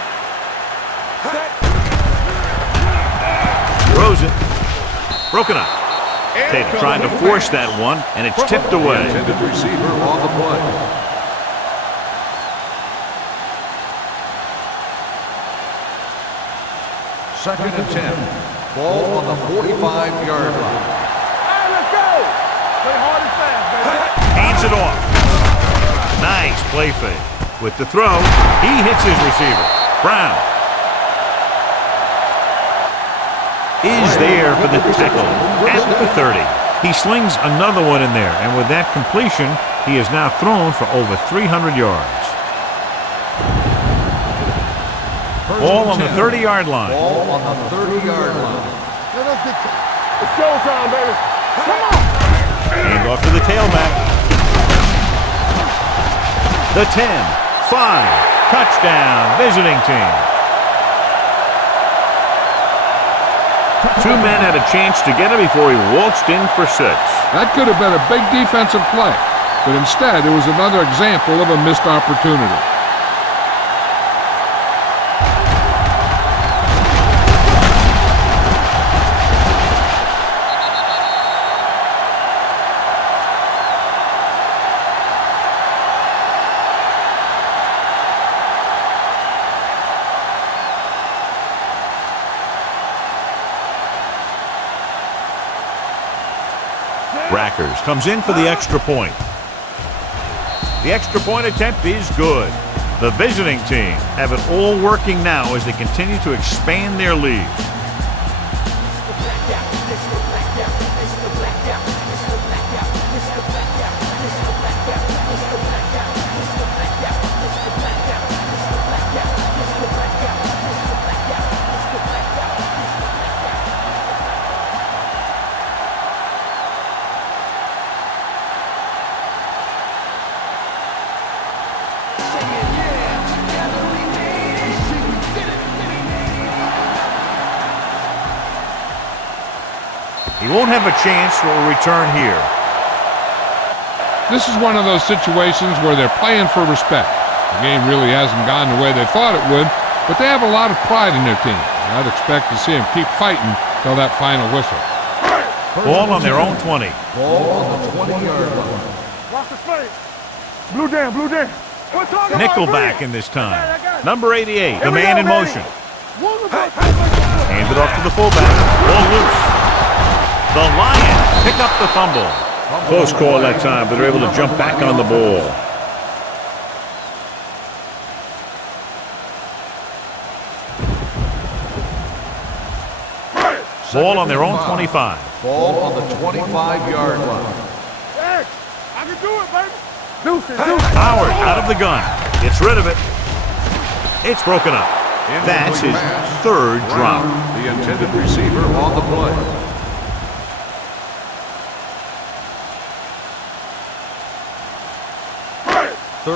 Throws it. Broken up. Taylor trying to force that one, and it's tipped away. Intended receiver on the play. Second and 10. Ball on the 45-yard line. All right, let's go. Play hard and fast, baby. Hands it off. Nice play fake. With the throw, he hits his receiver. Brown is there for the tackle at the 30. He slings another one in there, and with that completion, he has now thrown for over 300 yards. Ball on the 30-yard line. Ball on the 30-yard line. Let's get to it. It's showtime, baby. Come on. Hand off to the tailback. The 10, 5, touchdown, visiting team. 2 men had a chance to get him before he waltzed in for 6. That could have been a big defensive play, but instead it was another example of a missed opportunity. Rackers comes in for the extra point. The extra point attempt is good. The visiting team have it all working now as they continue to expand their lead. He won't have a chance for a return here. This is one of those situations where they're playing for respect. The game really hasn't gone the way they thought it would, but they have a lot of pride in their team. I'd expect to see them keep fighting till that final whistle. Ball on their own 20. Ball on the 20-yard line. Watch the play. Blue down, blue down. Nickelback in this time. Number 88, the man in motion. Hand it off to the fullback. Ball loose. The Lions pick up the fumble. Close call that time, but they're able to jump back on the ball. Ball on their own 25. Ball on the 25-yard line. Hey, I can do it, baby. Deuce it. Howard out of the gun. Gets rid of it. It's broken up. That's his third drop. The intended receiver on the play.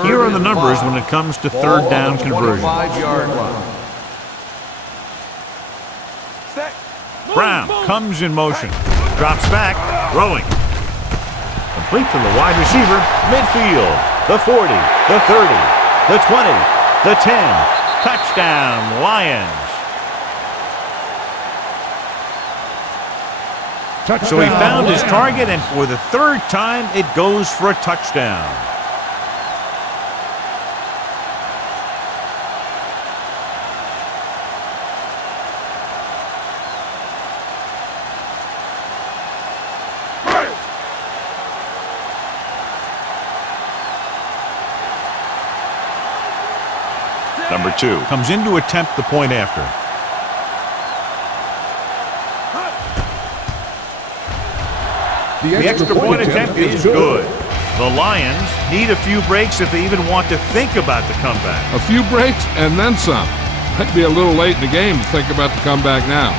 Here are the numbers when it comes to third down conversion. 25-yard line. Brown comes in motion. Drops back. Throwing. Complete to the wide receiver. Midfield. The 40. The 30. The 20. The 10. Touchdown, Lions. So he found his target, and for the third time, it goes for a touchdown. Number 2 comes in to attempt the point after. The extra point attempt is good. The Lions need a few breaks if they even want to think about the comeback. A few breaks and then some. Might be a little late in the game to think about the comeback now.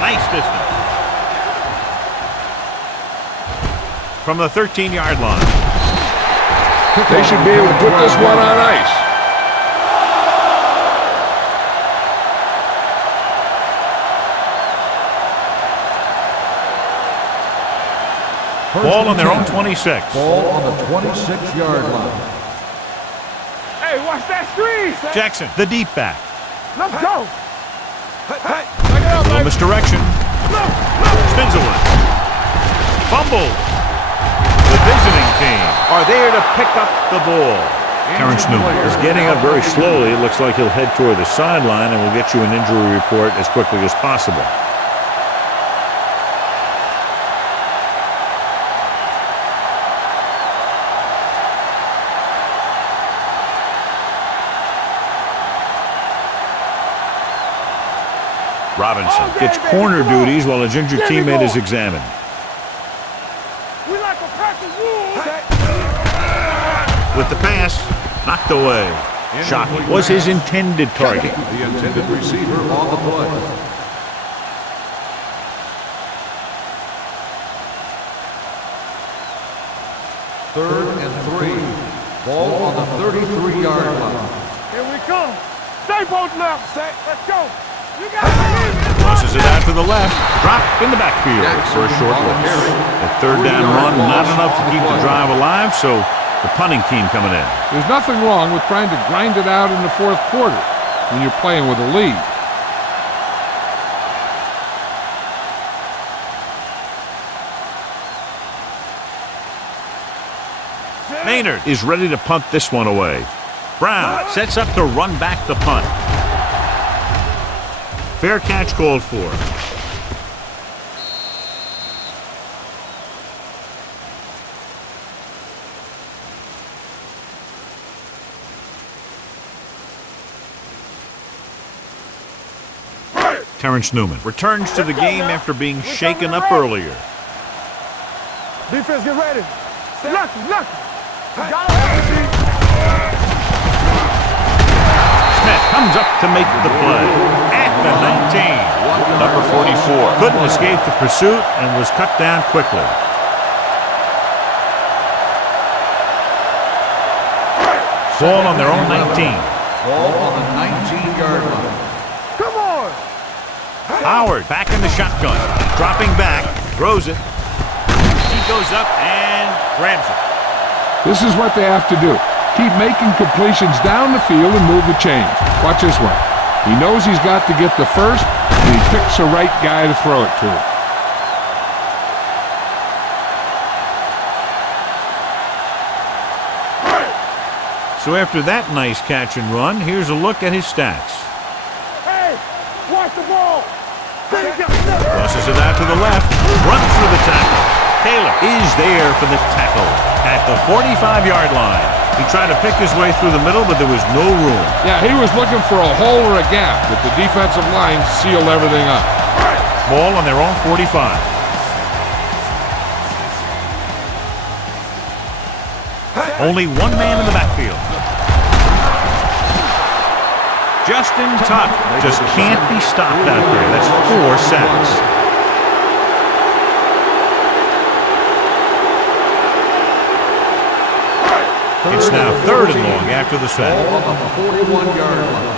Nice distance. From the 13-yard line. They should be able to put this one on ice. Ball on their own 26. Ball on the 26-yard line. Hey, watch that screen. Jackson, the deep back. Let's go. Little misdirection. Spins away. Fumble. The visiting team are there to pick up the ball. Terrence Newman is getting up very slowly. It looks like he'll head toward the sideline, and we'll get you an injury report as quickly as possible. Robinson gets corner duties while his injured teammate is examined. We like a pack of wolves. With the pass, knocked away. Shockey was his intended target. The intended receiver on the play. Third and 3. Ball on the 33-yard line. Here we come. Stay both left. Let's go. You got it. Crosses it out to the left. Dropped in the backfield for a short loss. That third down run, not enough to keep the drive alive, so the punting team coming in. There's nothing wrong with trying to grind it out in the fourth quarter when you're playing with a lead. Maynard is ready to punt this one away. Brown sets up to run back the punt. Fair catch called for. Terrence Newman returns to the game after being shaken up earlier. Defense, get ready. Lucky. Got him. Smith comes up to make the play. At the 19. Number 44 couldn't escape the pursuit and was cut down quickly. Ball on their own 19. Ball on the 19-yard line. Come on. Howard back in the shotgun. Dropping back. Throws it. He goes up and grabs it. This is what they have to do. Keep making completions down the field and move the chains. Watch this one. He knows he's got to get the first, and he picks the right guy to throw it to. So after that nice catch and run, here's a look at his stats. Hey, watch the ball. Crosses it out to the left, runs through the tackle. Taylor is there for the tackle at the 45-yard line. He tried to pick his way through the middle, but there was no room. Yeah, he was looking for a hole or a gap, but the defensive line sealed everything up. Ball on their own 45. Only one man in the backfield. Justin Tuck just can't be stopped out there. That's 4 sacks. It's now 3rd and long after the sack. Ball on the 41-yard line.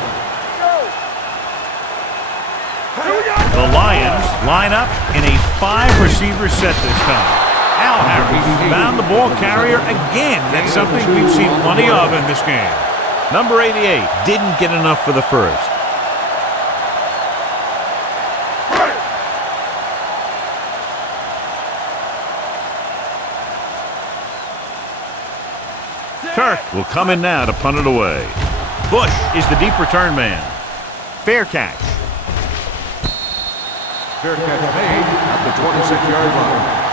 The Lions line up in a 5-receiver set this time. Al Harris found the ball carrier again. That's something we've seen plenty of in this game. Number 88 didn't get enough for the first. Turk will come in now to punt it away. Bush is the deep return man. Fair catch. Fair catch made at the 26-yard line.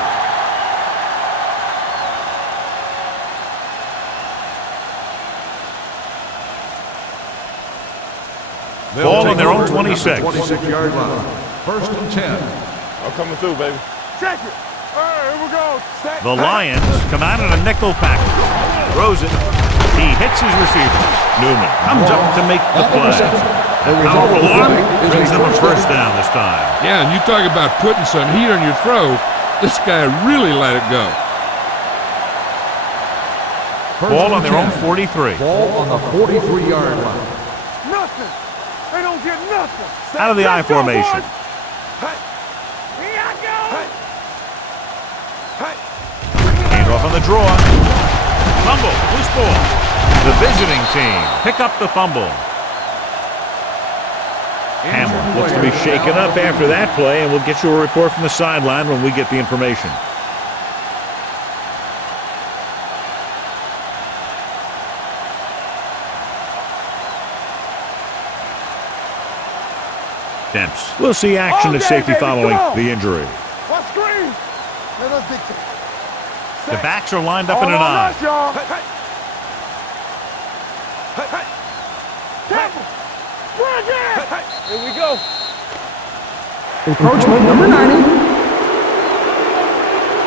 Ball on their own 26. 26-yard line. 1st and 10. I'm coming through, baby. Check it. All right, here we go. The Lions come out in a nickel package. Throws it. He hits his receiver. Newman comes up to make the play. Powerful arm brings them a first down this time. Yeah, and you talk about putting some heat on your throw. This guy really let it go. Ball on their own 43. Ball on the 43-yard line. Nothing. They don't get nothing. Out of the I formation. Here I go. Hand off on the draw. Fumble. Loose ball. The visiting team pick up the fumble. Hamlin looks to be shaken up after that play, and we'll get you a report from the sideline when we get the information. Demps. We'll see action at safety following the injury. What screen? Let us dictate. The backs are lined up in an I. Here we go. Encroachment number 90.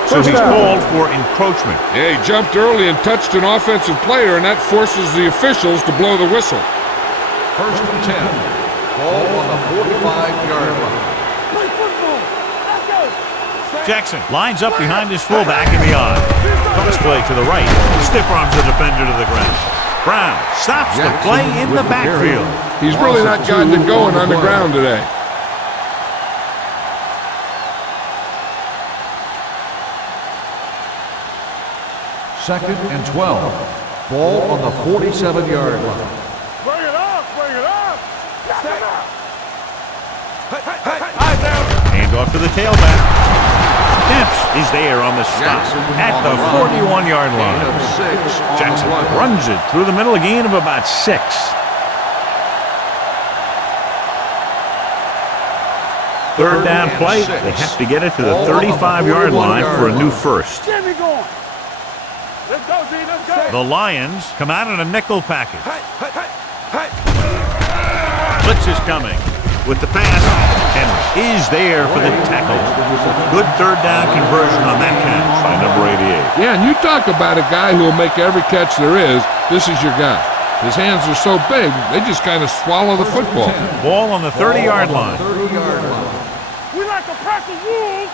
So he's called for encroachment. Yeah, he jumped early and touched an offensive player, and that forces the officials to blow the whistle. 1st and 10. Ball on the 45-yard line. Play football. Let's go. Jackson lines up behind his fullback in the I. Cross play to the right. Stiff arms the defender to the ground. Brown stops the play in the backfield. He's really not gotten it going on the ground today. Second and 12. Ball on the 47-yard line. Bring it up. Bring it up. Step up. Hand off to the tailback. Demps is there on the stop at the 41-yard line. Jackson runs it through the middle, a gain of about 6. Third down play. They have to get it to the 35-yard line for a new first. Get me going. Let's go, Z. Let's go. The Lions come out in a nickel package. Blitz is coming. with the pass. Henry is there for the tackle. Good third down conversion on that catch by number 88. Yeah, and you talk about a guy who will make every catch there is. This is your guy. His hands are so big, they just kind of swallow the football. Ball on the 30-yard line. We like a pack of wolves.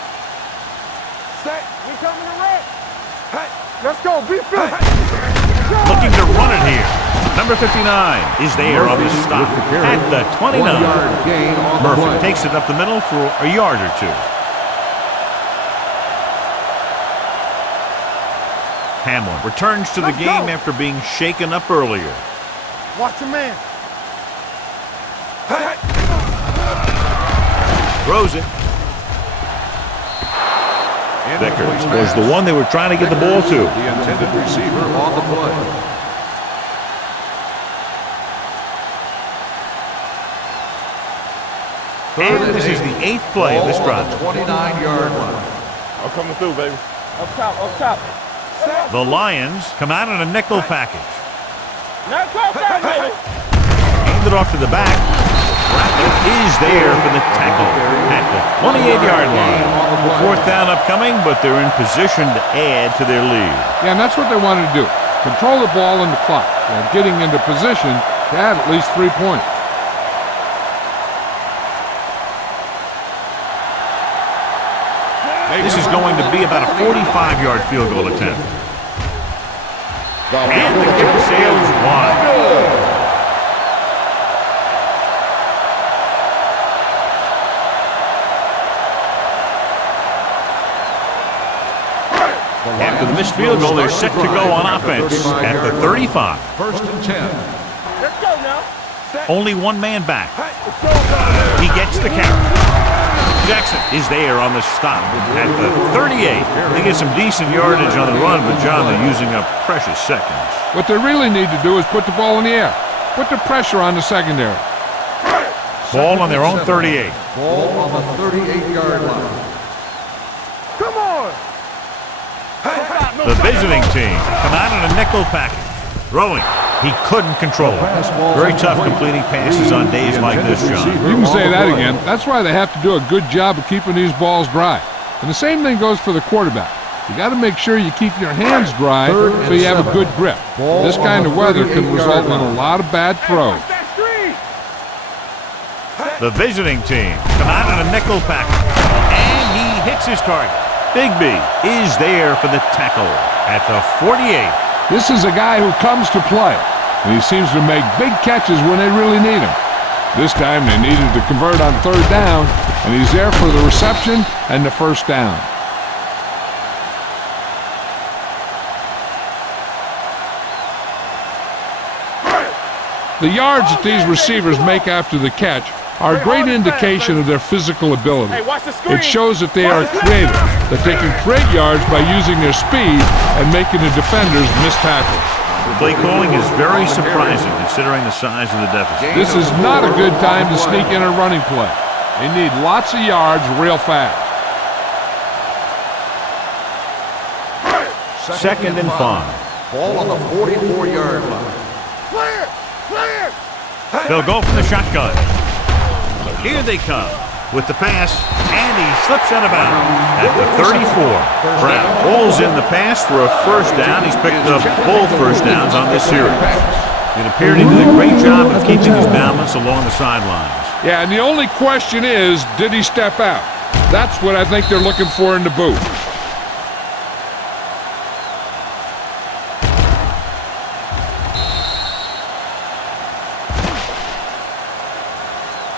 Set. We coming to red. Hey. Let's go. Be fit. Looking to run it here. Number 59 is there on the stop at the 29. Murphy takes it up the middle for a yard or two. Hamlin returns to the game after being shaken up earlier. Watch your man. Throws it. Vickers was the one they were trying to get the ball to. The intended receiver on the play. And this is the 8th play of this drive. 29-yard line. I'm coming through, baby. Up top, up top. The Lions come out in a nickel package. Not close out, baby. Hand it off to the back. Rattler is there for the tackle at the 28-yard line. 4th down upcoming, but they're in position to add to their lead. Yeah, and that's what they wanted to do. Control the ball and the clock. They're getting into position to add at least 3 points. This is going to be about a 45-yard field goal attempt. And the kick sails wide. After the missed field goal, they're set to go on offense at the 35. 1st and 10. Let's go now. Only one man back. He gets the carry. Jackson is there on the stop at the 38. They get some decent yardage on the run, but John, they're using up precious seconds. What they really need to do is put the ball in the air. Put the pressure on the secondary. Ball on their own 38. Ball on the 38-yard line. Come on. The visiting team come out in a nickel package. Throwing. He couldn't control it. Very tough completing passes on days like this, John. You can say that again. That's why they have to do a good job of keeping these balls dry. And the same thing goes for the quarterback. You got to make sure you keep your hands dry so you have a good grip. This kind of weather can result in a lot of bad throws. The visiting team come out in a nickel package. And he hits his target. Bigby is there for the tackle at the 48. This is a guy who comes to play, and he seems to make big catches when they really need him. This time they needed to convert on 3rd down, and he's there for the reception and the 1st down. The yards that these receivers make after the catch are a great indication of their physical ability. It shows that they are creative, that they can create yards by using their speed and making the defenders miss tackles. Play calling is very surprising considering the size of the deficit. This is not a good time to sneak in a running play. They need lots of yards real fast. 2nd and 5. Ball on the 44-yard line. Clear! Clear! They'll go from the shotgun. Here they come with the pass, and he slips out of bounds at the 34. Brown pulls in the pass for a 1st down. He's picked up both 1st downs on this series. It appeared he did a great job of keeping his balance along the sidelines. Yeah, and the only question is, did he step out? That's what I think they're looking for in the booth.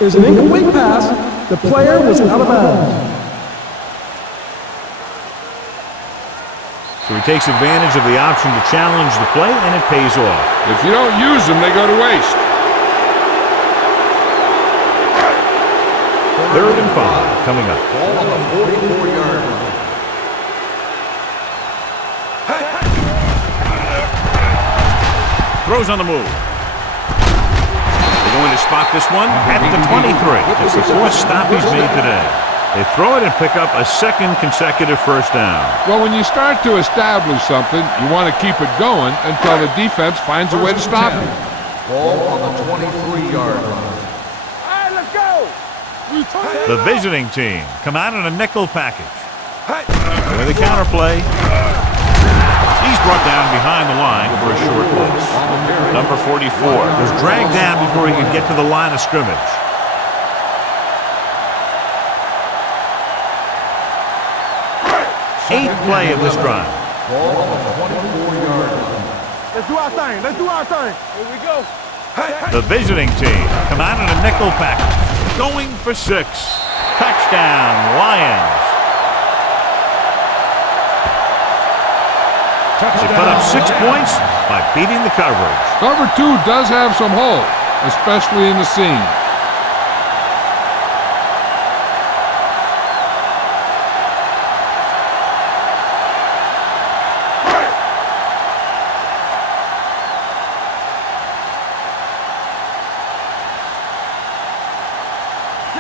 Is an incomplete pass. The player was out of bounds. So he takes advantage of the option to challenge the play, and it pays off. If you don't use them, they go to waste. 3rd and 5 coming up. Ball on the 44-yard line. Throws on the move. They're going to spot this one at the 23. It's the 4th stop he's made today. They throw it and pick up a 2nd consecutive 1st down. Well, when you start to establish something, you want to keep it going until the defense finds a way to stop it. Ball on the 23-yard line. All right, let's go. The visiting team come out in a nickel package. With a counterplay. He's brought down behind the line for a short loss. Number 44 was dragged down before he could get to the line of scrimmage. Eighth play of this drive. Ball on the 24-yard line. Let's do our thing. Let's do our thing. Here we go. The visiting team come out in a nickel package. Going for 6. Touchdown, Lions. They put up 6 points by beating the coverage. Cover 2 does have some holes, especially in the seam.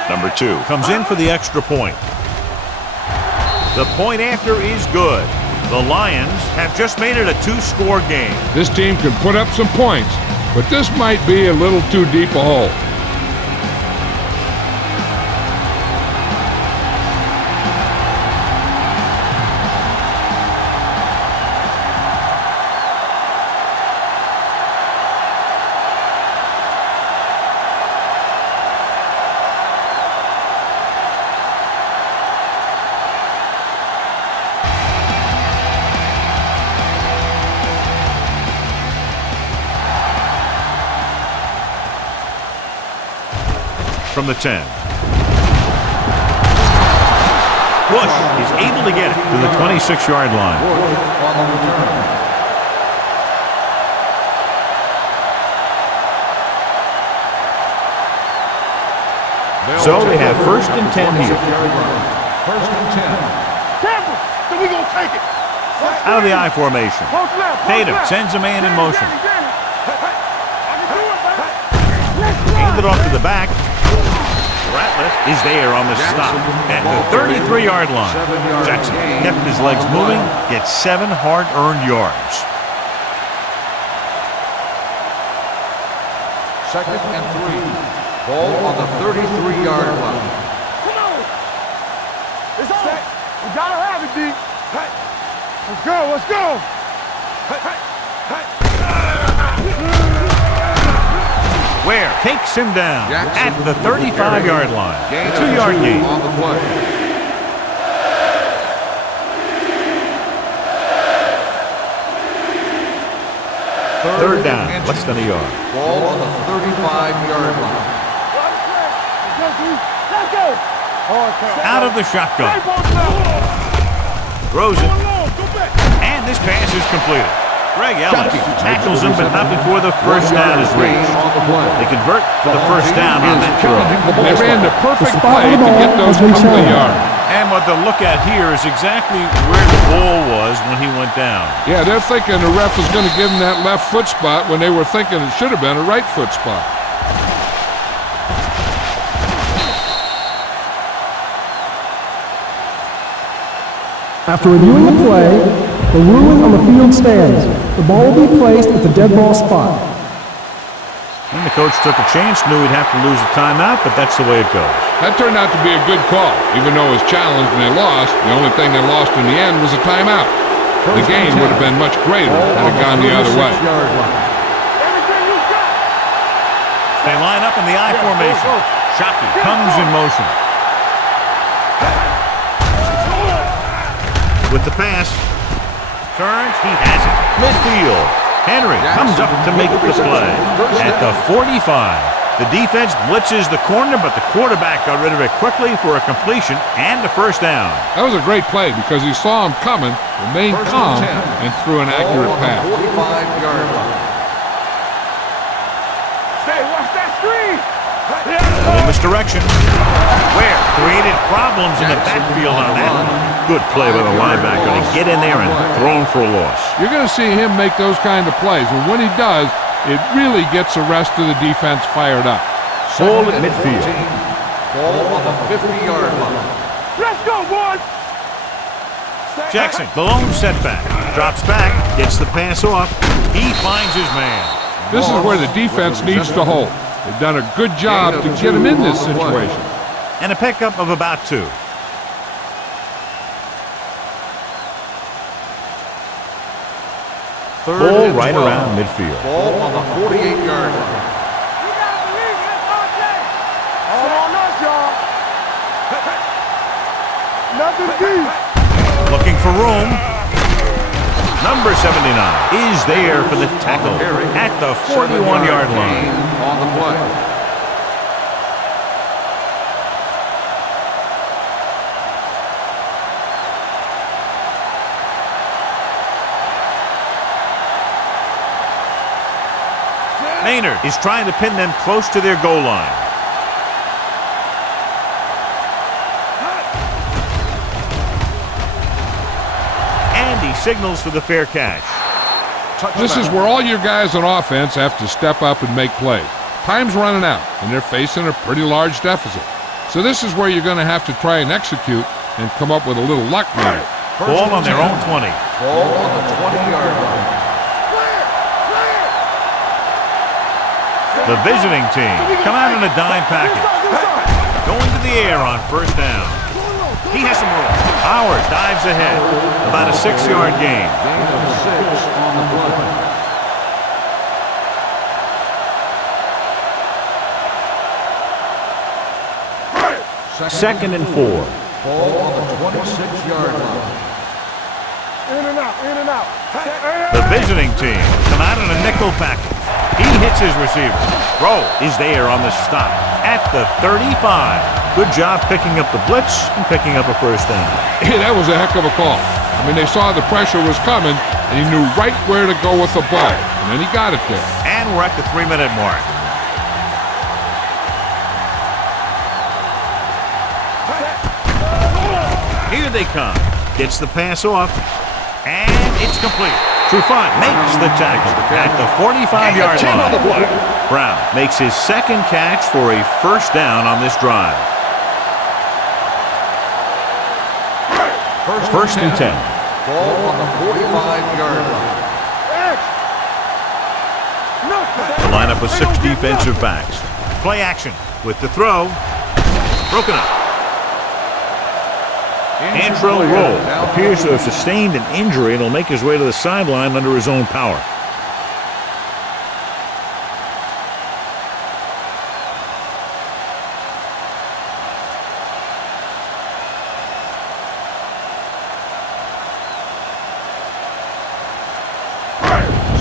Number 2 comes in for the extra point. The point after is good. The Lions have just made it a 2-score game. This team can put up some points, but this might be a little too deep a hole. From the 10. Bush is able to get it to the 26-yard line. On the return. So they have 1st and 10 here. 1st and 10. Tampa, so we gonna take it. Out of the I formation. Post left. Tatum sends a man in motion. I can do it, baby. Let's go. Hand it off to the back. Ratliff is there on the stop at the 33-yard line. Jackson kept his legs moving, gets 7 hard-earned yards. 2nd and 3. Ball on the 33-yard line. Come on. It's on. We gotta have it, D. Let's go. Let's go. Ware takes him down Jackson at the 35-yard line. 2-yard gain. On the play. Third down, less than a yard. Ball on the 35-yard line. Let's go. Out of the shotgun. Throws it. And this pass is completed. Greg Ellis tackles him, but not before the first down is reached. They convert for the first down on that throw. They ran the perfect play to get those couple of yards. And what they'll look at here is exactly where the ball was when he went down. Yeah, they're thinking the ref is going to give them that left foot spot when they were thinking it should have been a right foot spot. After reviewing the play, the ruling on the field stands. The ball will be placed at the dead ball spot. And the coach took a chance, knew he'd have to lose a timeout, but that's the way it goes. That turned out to be a good call. Even though it was challenged and they lost, the only thing they lost in the end was a timeout. The game would have been much greater had it gone the other way. They line up in the I formation. Shockey comes in motion. With the pass, turns, he has it. Midfield. Henry comes up to make the play. At the 45, the defense blitzes the corner, but the quarterback got rid of it quickly for a completion and a first down. That was a great play because he saw him coming, remained calm, and threw an accurate pass. 45-yard line. Stay, watch that screen. In misdirection. Ware created problems in the backfield on that one. Good play by the linebacker to get in there and throw him for a loss. You're going to see him make those kind of plays, and when he does, it really gets the rest of the defense fired up. Ball at midfield. Ball on the 50-yard line. Let's go, boys. Jackson, the lone setback. Drops back, gets the pass off. He finds his man. This is where the defense needs to hold. They've done a good job to get him in this situation. and a pickup of about 2. Ball right around midfield. Ball on the 48-yard line. You gotta believe it, that's our day. All on us, y'all. Nothing deep. Looking for room. Number 79 is there for the tackle at the 41-yard line. On the play. Maynard is trying to pin them close to their goal line. And he signals for the fair catch. This is where all your guys on offense have to step up and make plays. Time's running out, and they're facing a pretty large deficit. So this is where you're going to have to try and execute and come up with a little luck maybe. Ball on their own 20. Ball on the 20-yard line. The visiting team come out in a dime package. Going to the air on first down. He has some room. Howard dives ahead. About a 6-yard gain. Gain of 6 on the play. Second and 4. Ball on the 26-yard line. In and out, in and out. The visiting team come out in a nickel package. He hits his receiver. Throw is there on the stop at the 35. Good job picking up the blitz and picking up a first down. Hey, that was a heck of a call. I mean, they saw the pressure was coming, and he knew right where to go with the ball, and then he got it there. And we're at the 3-minute mark. Here they come. Gets the pass off, and it's complete. Trufant makes the tackle at the 45-yard line. Brown makes his second catch for a first down on this drive. First and 10. Ball on the 45-yard line. The lineup of 6 defensive backs. Play action with the throw. Broken up. Antrell Roll appears to have sustained an injury and will make his way to the sideline under his own power.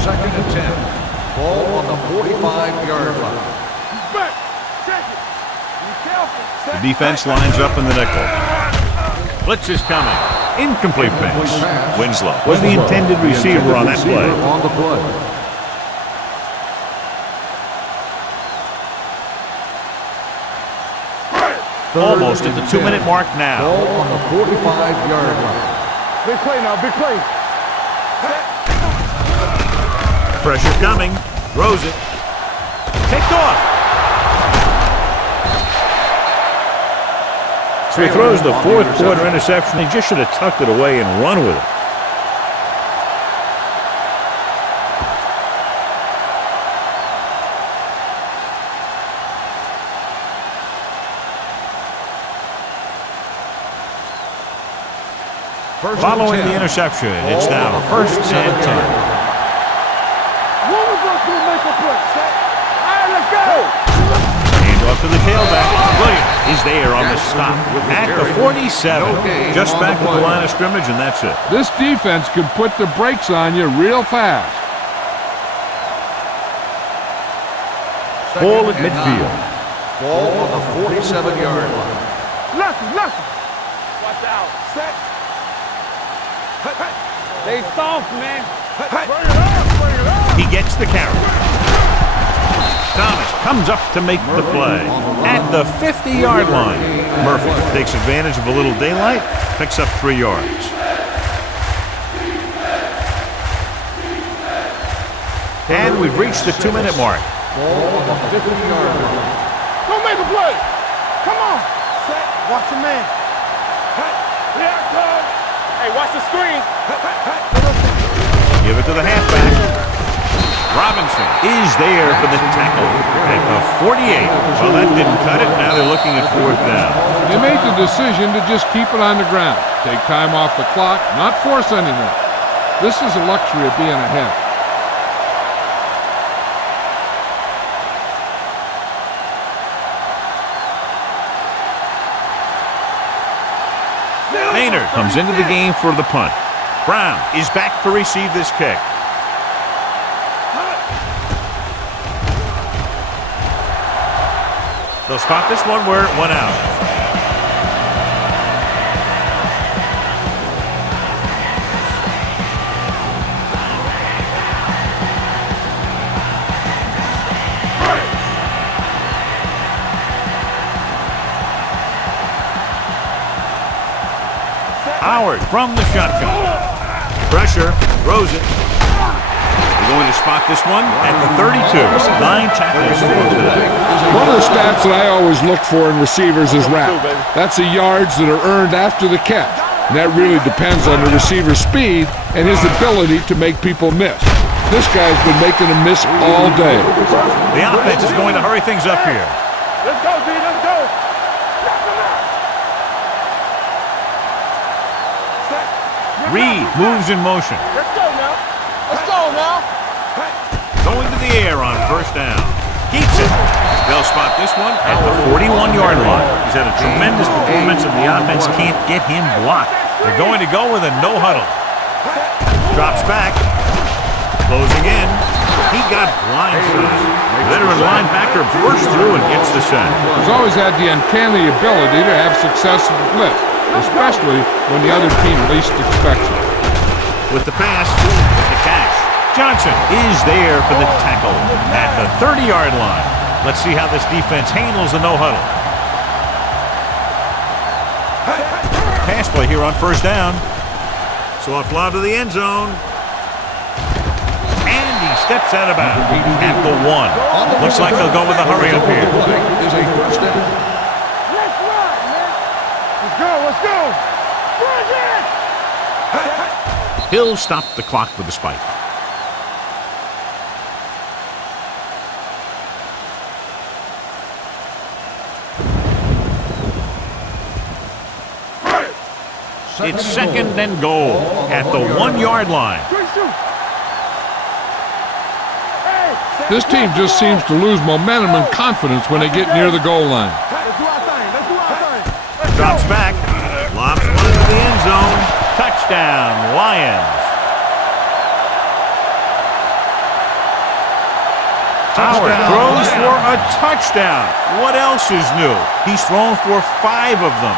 Second and 10. Ball on the 45-yard line. Back. Check it. Be careful. The defense lines up in the nickel. Blitz is coming. Incomplete pass. Winslow was the intended receiver on that play. On the play. Almost at the 2-minute mark now. Ball on the 45-yard line. Big play now, big play. Pressure coming. Throws it. Picked off. So he throws the 4th quarter interception. He just should have tucked it away and run with it. Following the interception, it's now first and 10. Make a play. All right, let's go. Hand off to the tailback. Williams is there on the stop at the 47. Just back to the line of scrimmage, and that's it. This defense can put the brakes on you real fast. Ball at midfield. Ball on the 47-yard line. Listen. Watch out. Set. They soft, man. Bring it up. He gets the carry. Thomas comes up to make the play at the 50-yard line. Murphy takes advantage of a little daylight, picks up 3 yards. And we've reached the 2-minute mark. Ball on the 50-yard line. Go make a play. Come on. Set. Watch your man. Here it comes. Hey, watch the screen. Give it to the halfback. Robinson is there for the tackle at the 48. Well, that didn't cut it. Now they're looking at 4th down. They made the decision to just keep it on the ground. Take time off the clock, not force anything. This is a luxury of being ahead. Maynard comes into the game for the punt. Brown is back to receive this kick. They'll spot this one where it went out. Howard from the shotgun. Pressure, throws it. They're going to spot this one at the 32. 9 tackles for today. One of the stats that I always look for in receivers is RAP. That's the yards that are earned after the catch. And that really depends on the receiver's speed and his ability to make people miss. This guy's been making them miss all day. The offense is going to hurry things up here. Let's go, D. Let's go. Reed moves in motion. Let's go now. Let's go now. Going to the air on 1st down. Keeps it. They'll spot this one at the 41-yard line. He's had a tremendous performance, and the offense can't get him blocked. They're going to go with a no huddle. Drops back. Closing in. He got blindsided. Veteran linebacker bursts through and gets the sack. He's always had the uncanny ability to have success in the blitz, especially when the other team least expects it. With the pass, with the catch. Johnson is there for the tackle at the 30-yard line. Let's see how this defense handles the no huddle. Pass play here on 1st down. Soft lob to the end zone. And he steps out of bounds at the 1. Looks like they'll go with a hurry up here. Is a 1st down. Let's run, man. Let's go. Let's go. Run it. He'll stop the clock with a spike. It's 2nd and goal at the 1-yard line. This team just seems to lose momentum and confidence when they get near the goal line. Let's do our thing. Let's do our thing. Drops back. Lobs one into the end zone. Touchdown, Lions. Howard throws for a touchdown. What else is new? He's thrown for 5 of them.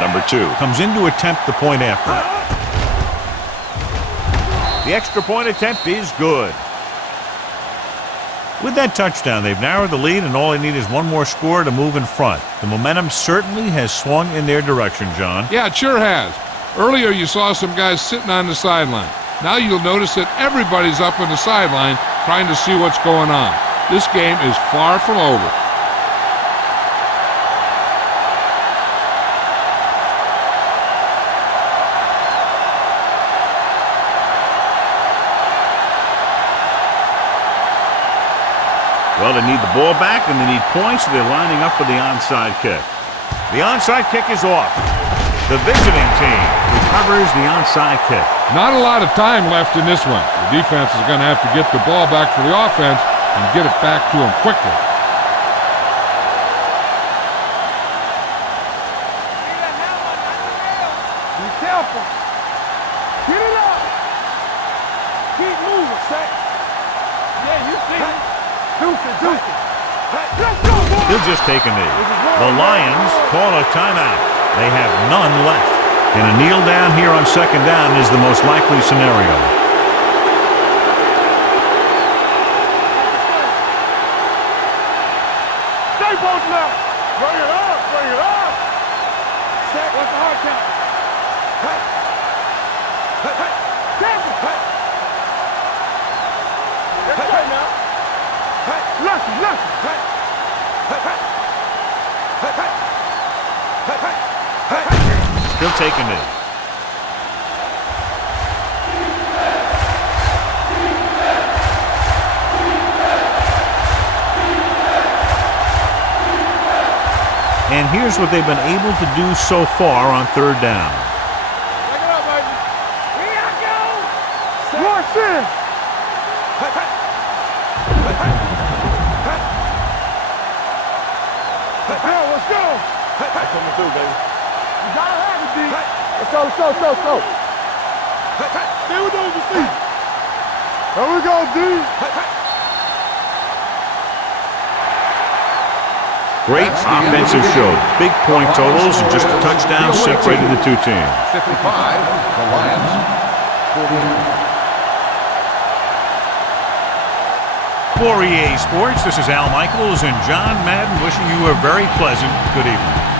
Number 2 comes in to attempt the point after. The extra point attempt is good. With that touchdown, they've narrowed the lead, and all they need is one more score to move in front. The momentum certainly has swung in their direction, John. Yeah, it sure has. Earlier you saw some guys sitting on the sideline. Now you'll notice that everybody's up on the sideline trying to see what's going on. This game is far from over. Well, they need the ball back, and they need points, so they're lining up for the onside kick. The onside kick is off. The visiting team recovers the onside kick. Not a lot of time left in this one. The defense is going to have to get the ball back for the offense and get it back to them quickly. Be careful. Get it up. Keep moving, Sack. Yeah, you see it. Deuce it. Let's go, boy. He'll just take a knee. The Lions call a timeout. They have none left. And a kneel down here on 2nd down is the most likely scenario. Stay both left. Bring it up. Sack, what's the hard count? Careful. Let's go now. take a knee. And here's what they've been able to do so far on third down. Take it up, baby. Here I go. Rush in. Let's go. Coming through, baby. You gotta have it, D. Let's go, let's go, let's go, let's go. Stay with those receivers. There we go, D. Great offensive show. Big point totals and just a touchdown separated the two teams. 55, the Lions, 48. For EA Sports, this is Al Michaels and John Madden wishing you a very pleasant good evening.